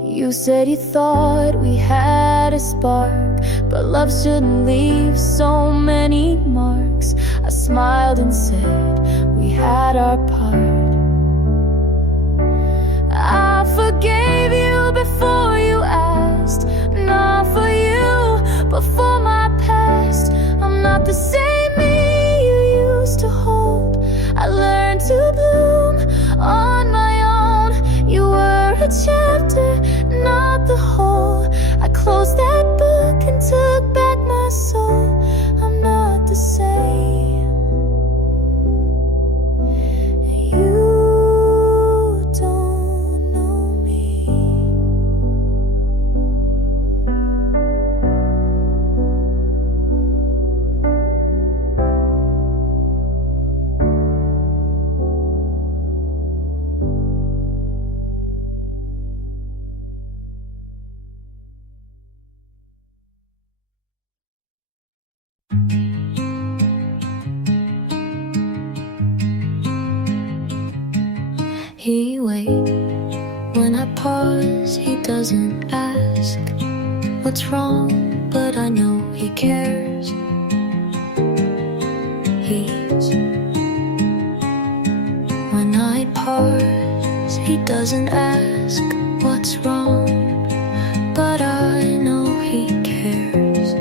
You said you thought we had a spark, but love shouldn't leave so many marks. I smiled and said we had our part. I forgave you before you asked, not for you, but for my past. I'm not the same me you used to hold. I learned to bloom on my own. You were a chapter, not the whole. I closed that book and took back my soul. I'm not the same. You don't know me. He waits when I pause, he doesn't ask what's wrong, but I know he cares. He's when I pause, he doesn't ask what's wrong, but I know he cares.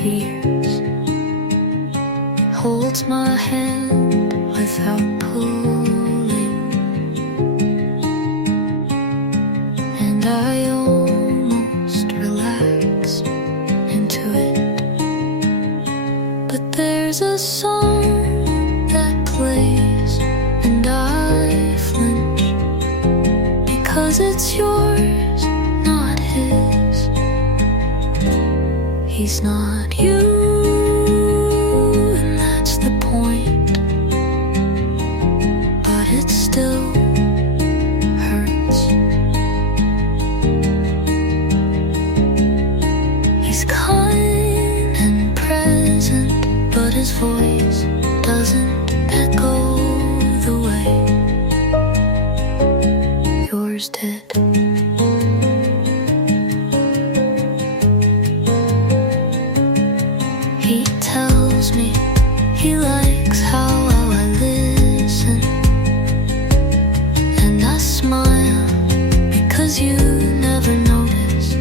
Hears, holds my hand without pulling, and I almost relax into it. But there's a song that plays, and I flinch, because it's yours, not his. He's not you. Still hurts. He's kind and present, but his voice doesn't echo the way yours did. He tells me he likes how I listen. Smile because you never noticed.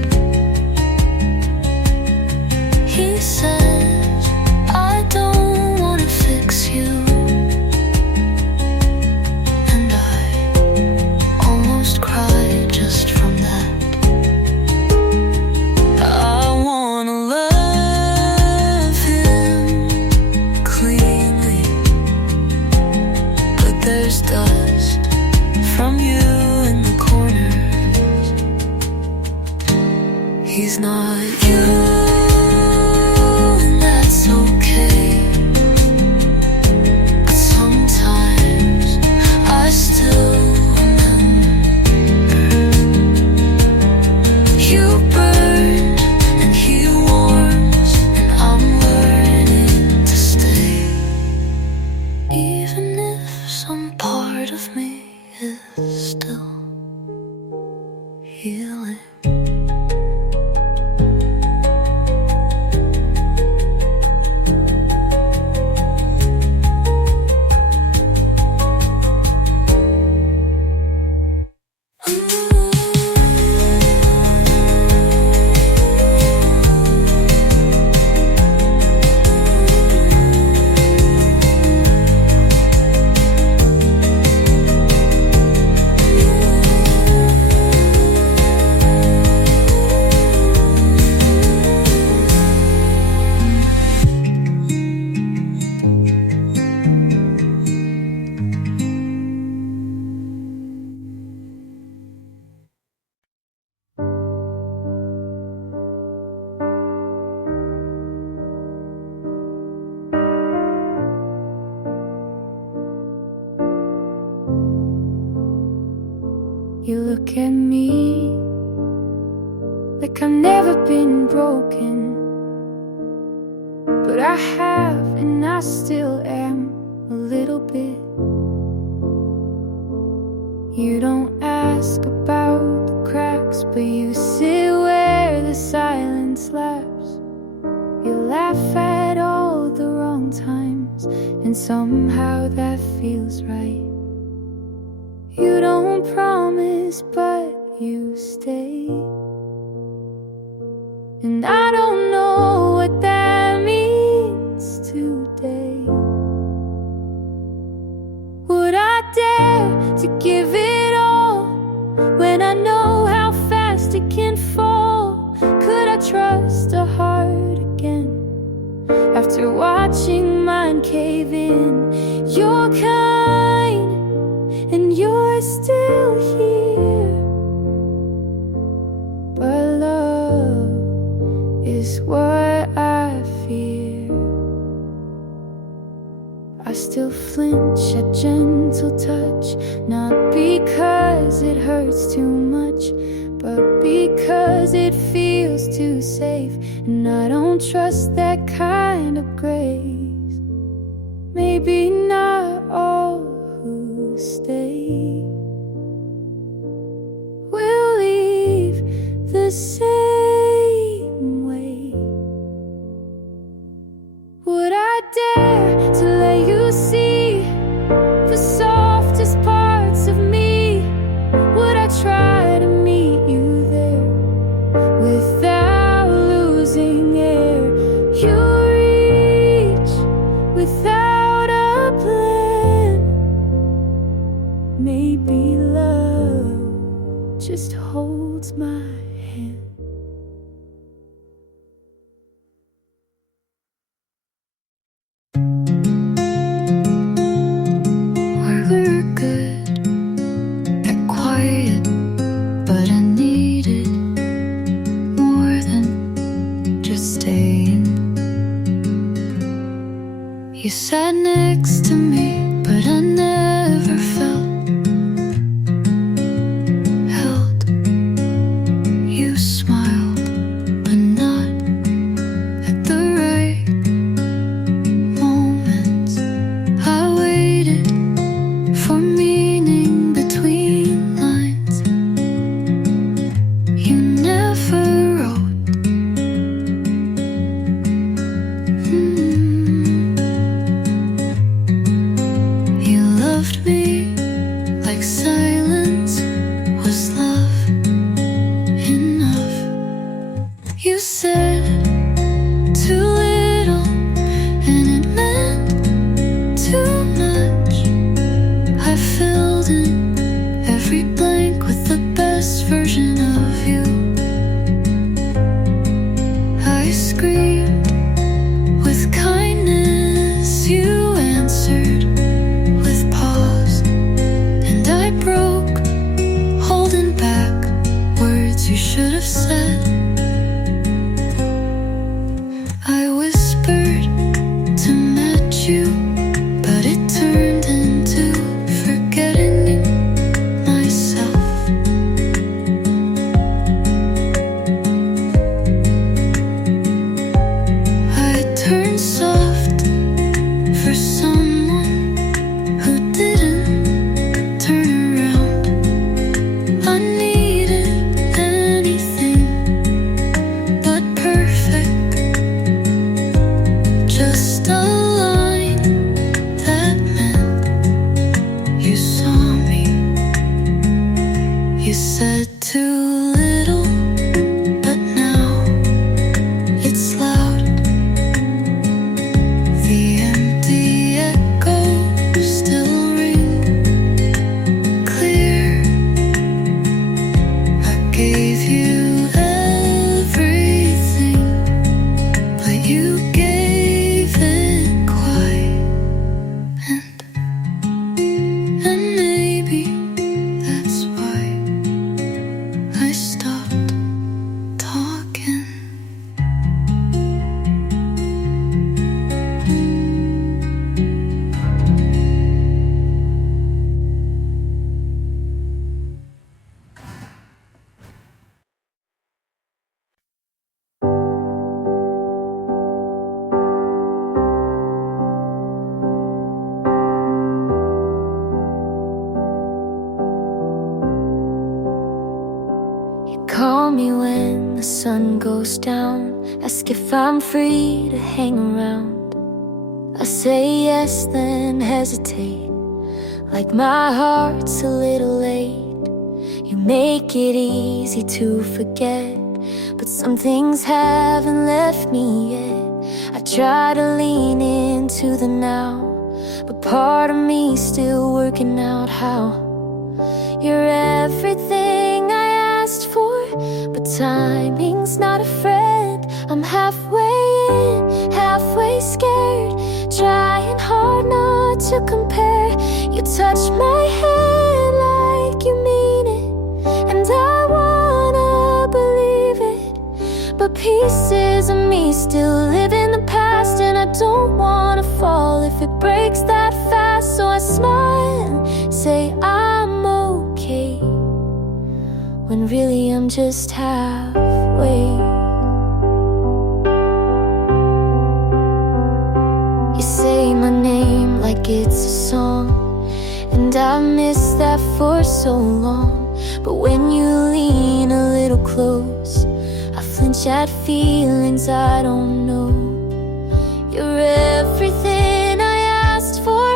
He says I don't want to fix you, and I almost cried just from that. I wanna love him cleanly, but there's dust from you in the corners. He's not you, and that's okay. But sometimes I still remember. You burn and he warms, and I'm learning to stay, even if some part of me is still healing. at me like I've never been broken, but I have, and I still am a little bit. You don't ask about the cracks, but you sit where the silence laughs. You laugh at all the wrong times, and somehow that feels right. You don't promise, but you stay, and I don't know what that means today. Would I dare to give it all when I know how fast it can fall? Could I trust a heart again after watching mine cave in? You're kind and you're still here, but love is what I fear. I still flinch at gentle touch, not because it hurts too much, but because it feels too safe, and I don't trust that kind of grace. Maybe not all who stay will leave the same way. Would I dare to let you see the softest parts of me? Would I try to meet you there without losing air? You reach without a plan. Maybe love just holds my hand. We're good at quiet, but I needed more than just staying. You sat next to me, but I never felt held. You smiled, but not at the right moments. I waited for meaning between lines. You never wrote. You loved me like silence was love enough. You said too little and it meant too much. I filled in every blank with the best version of you. I screamed with kindness, you answered with pause, and I broke, holding back words you should have said. sun goes down, ask if I'm free to hang around. I say yes, then hesitate, like my heart's a little late. You make it easy to forget, but some things haven't left me yet. I try to lean into the now, but part of me's still working out how. You're everything I asked for, but timing's not a friend. I'm halfway in, halfway scared, trying hard not to compare. You touch my hand like you mean it, and I wanna believe it, but pieces of me still live in the past, and I don't wanna fall if it breaks that fast. So I smile and say I'm okay, when really I'm just halfway. You say my name like it's a song, and I miss that for so long. But when you lean a little close, I flinch at feelings I don't know. You're everything I asked for,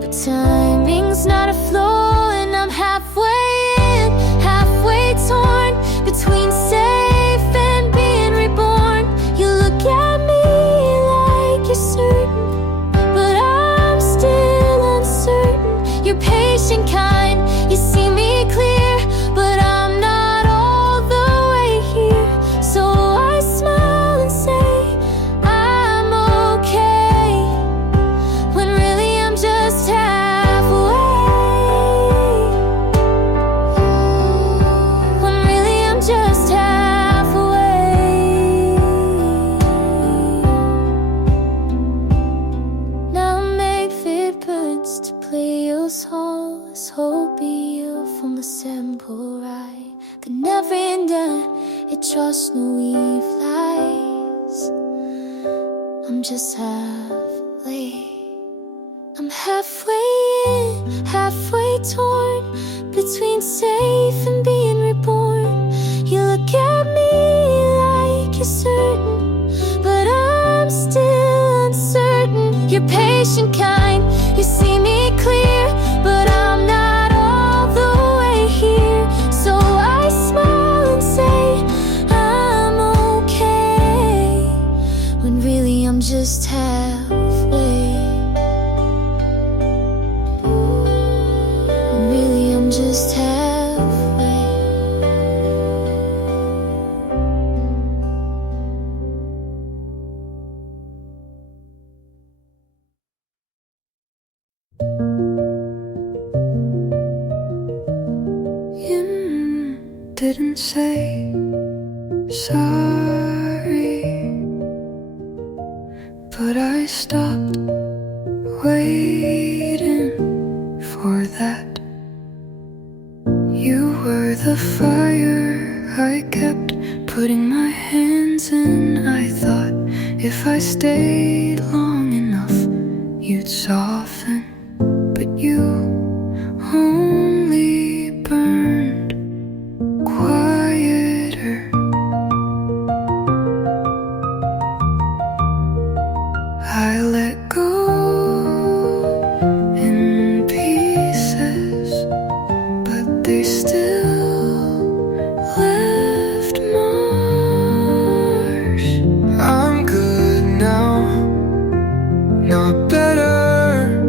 but timing's not a flaw, and I'm halfway in, halfway torn between safe and being reborn. You look at me like you're certain, but I'm still uncertain. You're patient, kind, you see me clear, but I'm not all the way here. So I smile and say I'm okay, when really I'm just halfway. When really I'm just halfway. Now maybe it burns to play your song. Let's hope you from the sample right. Could never end done, it just no eve lies. I'm just halfway. I'm halfway in, halfway torn between safe and being reborn. You look at me like you're certain, but I'm still uncertain. You're patient, kind, you see me clear, but I'm not all the way here. So I smile and say I'm okay, when really I'm just halfway. When really I'm just halfway. You didn't say sorry, but I stopped waiting for that. You were the fire I kept putting my hands in. I thought if I stayed long enough, you'd soften, but you only burned quieter. I let go in pieces, but they still left marks. I'm good now, not better.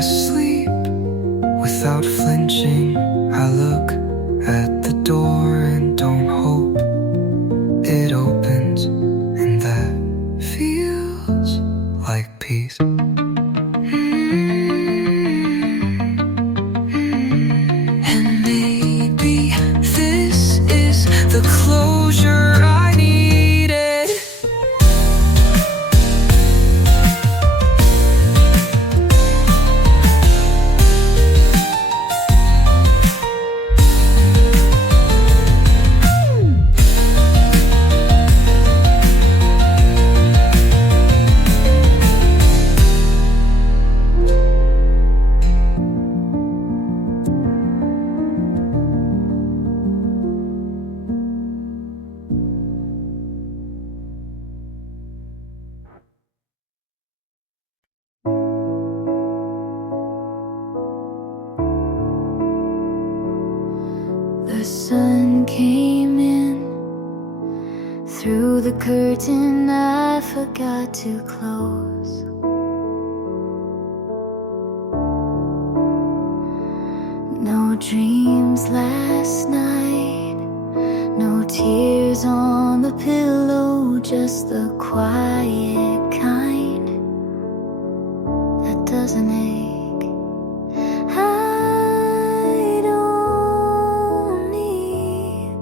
I sleep without flinching. I look at the door and don't hope it opens, and that feels like peace. And maybe this is the closure I needed. The sun came in through the curtain I forgot to close. No dreams last night, no tears on the pillow, just the quiet kind that doesn't ache. I don't need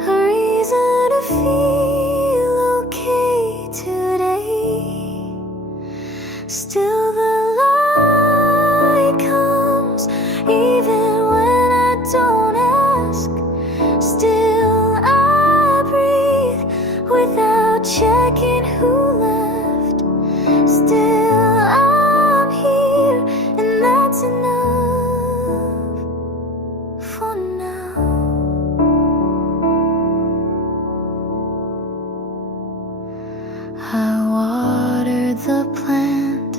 a reason to feel okay today. Still the light comes even when I don't ask. Still I breathe without checking who left. Still I'm here, and that's enough for now. I watered the plant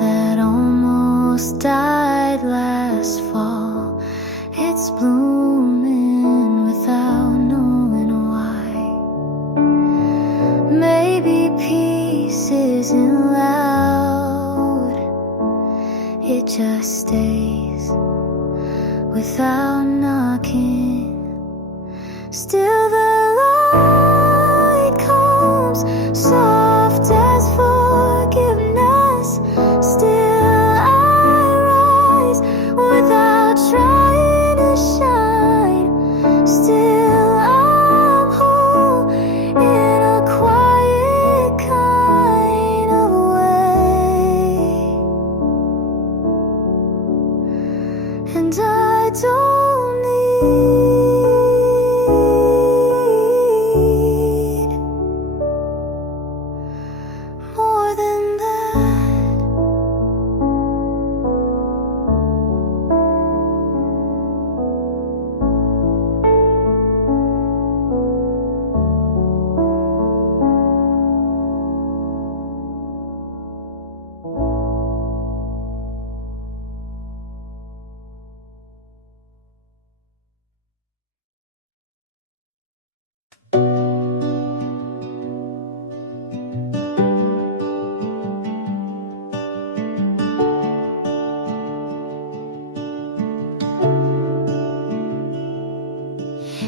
that almost died last fall. It's blooming without knowing why. Maybe peace isn't loud, it just stays without knocking. Still the light comes soft as forgiveness. Still I rise without trying to shine. Still I'm whole in a quiet kind of way. And I don't need more than that.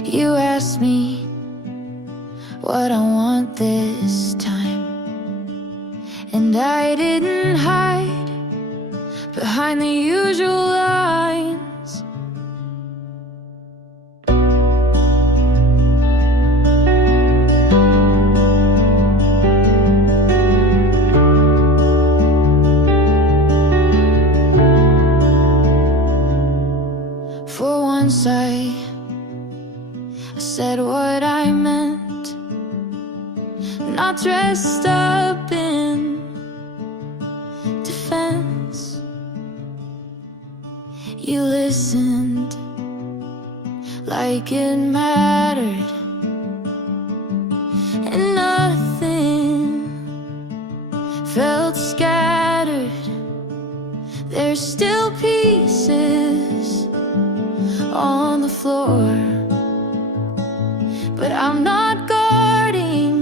You asked me what I want this time, and I didn't hide behind the usual lines. For once I said what I meant, not dressed up in defense. You listened like it mattered, and nothing felt scattered. There's still pieces on the floor, but I'm not guarding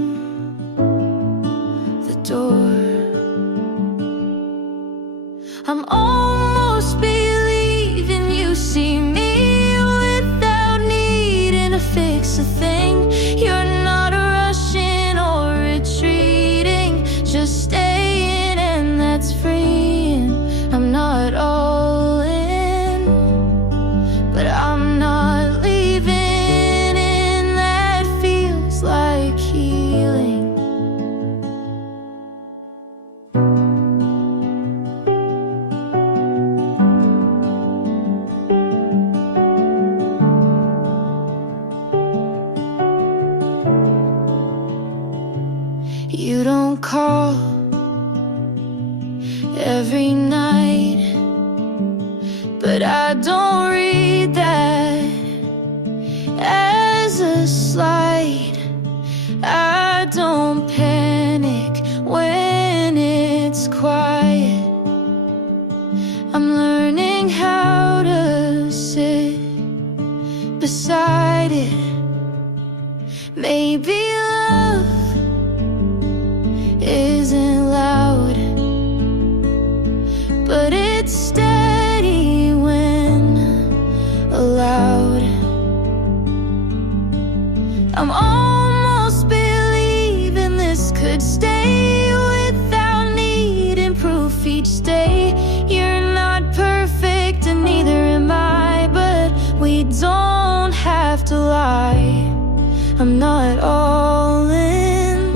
the door. I'm almost believing you see me without needing to fix a thing. You're not rushing or retreating, just staying, and that's freeing. I'm not all in, but I'm not leaving, and that feels like healing. You don't call every night, but I don't read that as a slight. I don't panic when it's quiet. I'm learning how to sit beside it. Maybe love isn't loud, but it's steady when allowed. I'm almost believing this could stay without needing proof each day. You're not perfect and neither am I, but we don't have to lie. I'm not all in,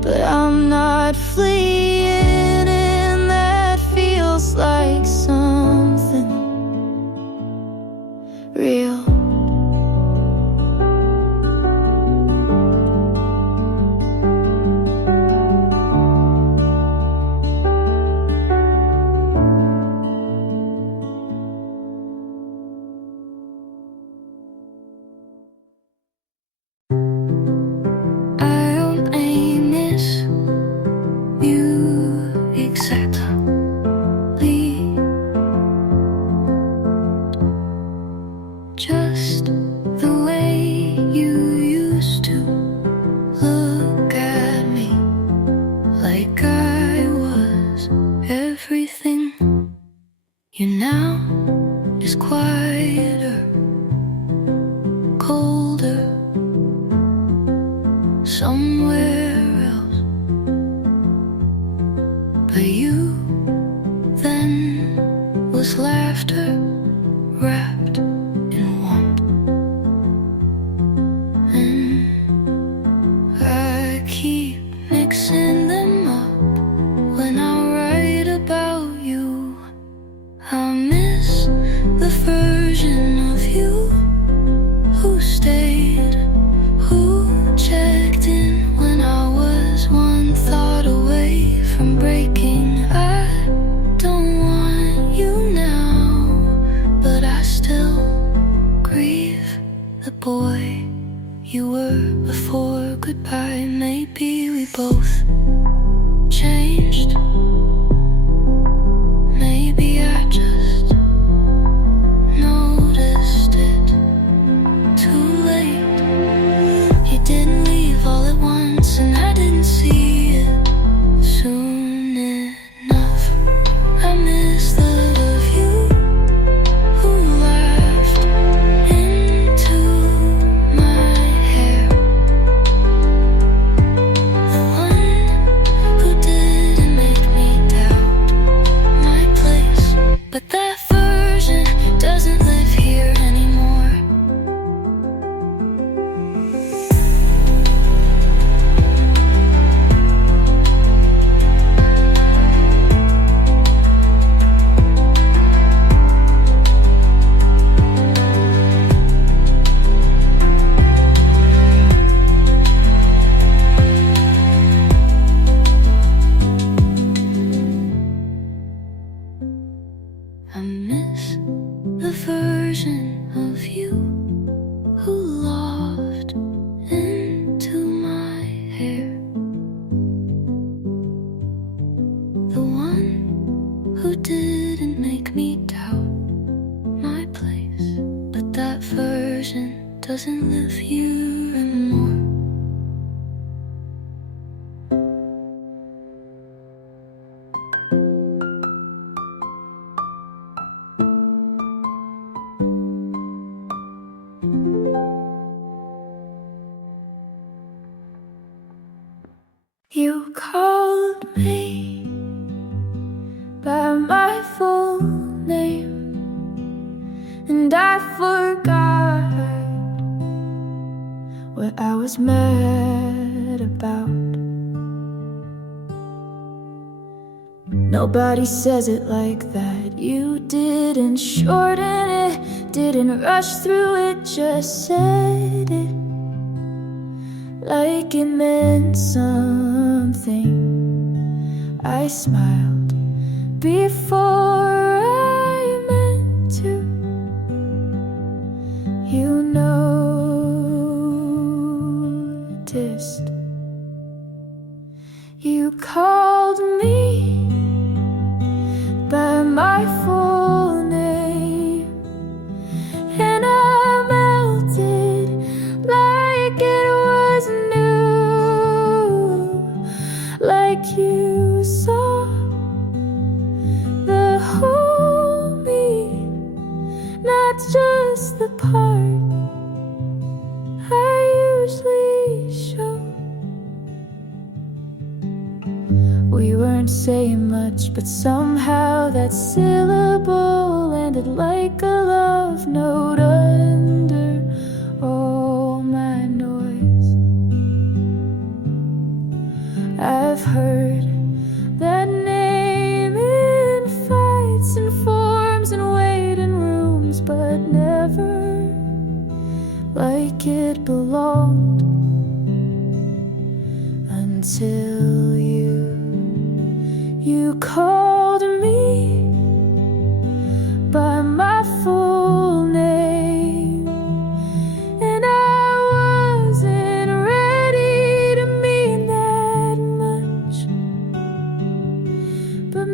but I'm not fleeing, and that feels like something real. I only miss you exactly, just the way you used to look at me, like I was everything. You now is quieter, colder, somewhere else. But you then was laughter wrapped in warmth, and I keep mixing them up when I write about you. I miss the version of you who stayed, who checked in when I was one thought away from breaking. I don't want you now, but I still grieve the boy you were before goodbye. Maybe we both changed. Maybe I just noticed it too late. You didn't leave all at once, and I didn't see it soon enough. I miss the love of you who laughed into my hair, the one who didn't make me doubt my place. But that version doesn't live here anymore. I miss the version of you who laughed into my hair, the one who didn't make me doubt my place. But that version doesn't live here anymore. forgot what I was mad about. Nobody says it like that. You didn't shorten it, didn't rush through it, just said it like it meant something. I smiled before I meant to. You noticed. You called me by my full name, and I melted like it was new, like you saw the whole me, not just the part I usually show. We weren't saying much, but somehow that syllable landed like a love note under all my noise. I've heard that name in fights and forms and waiting rooms, but never like it belonged until you called me by my full name, and I wasn't ready to mean that much, but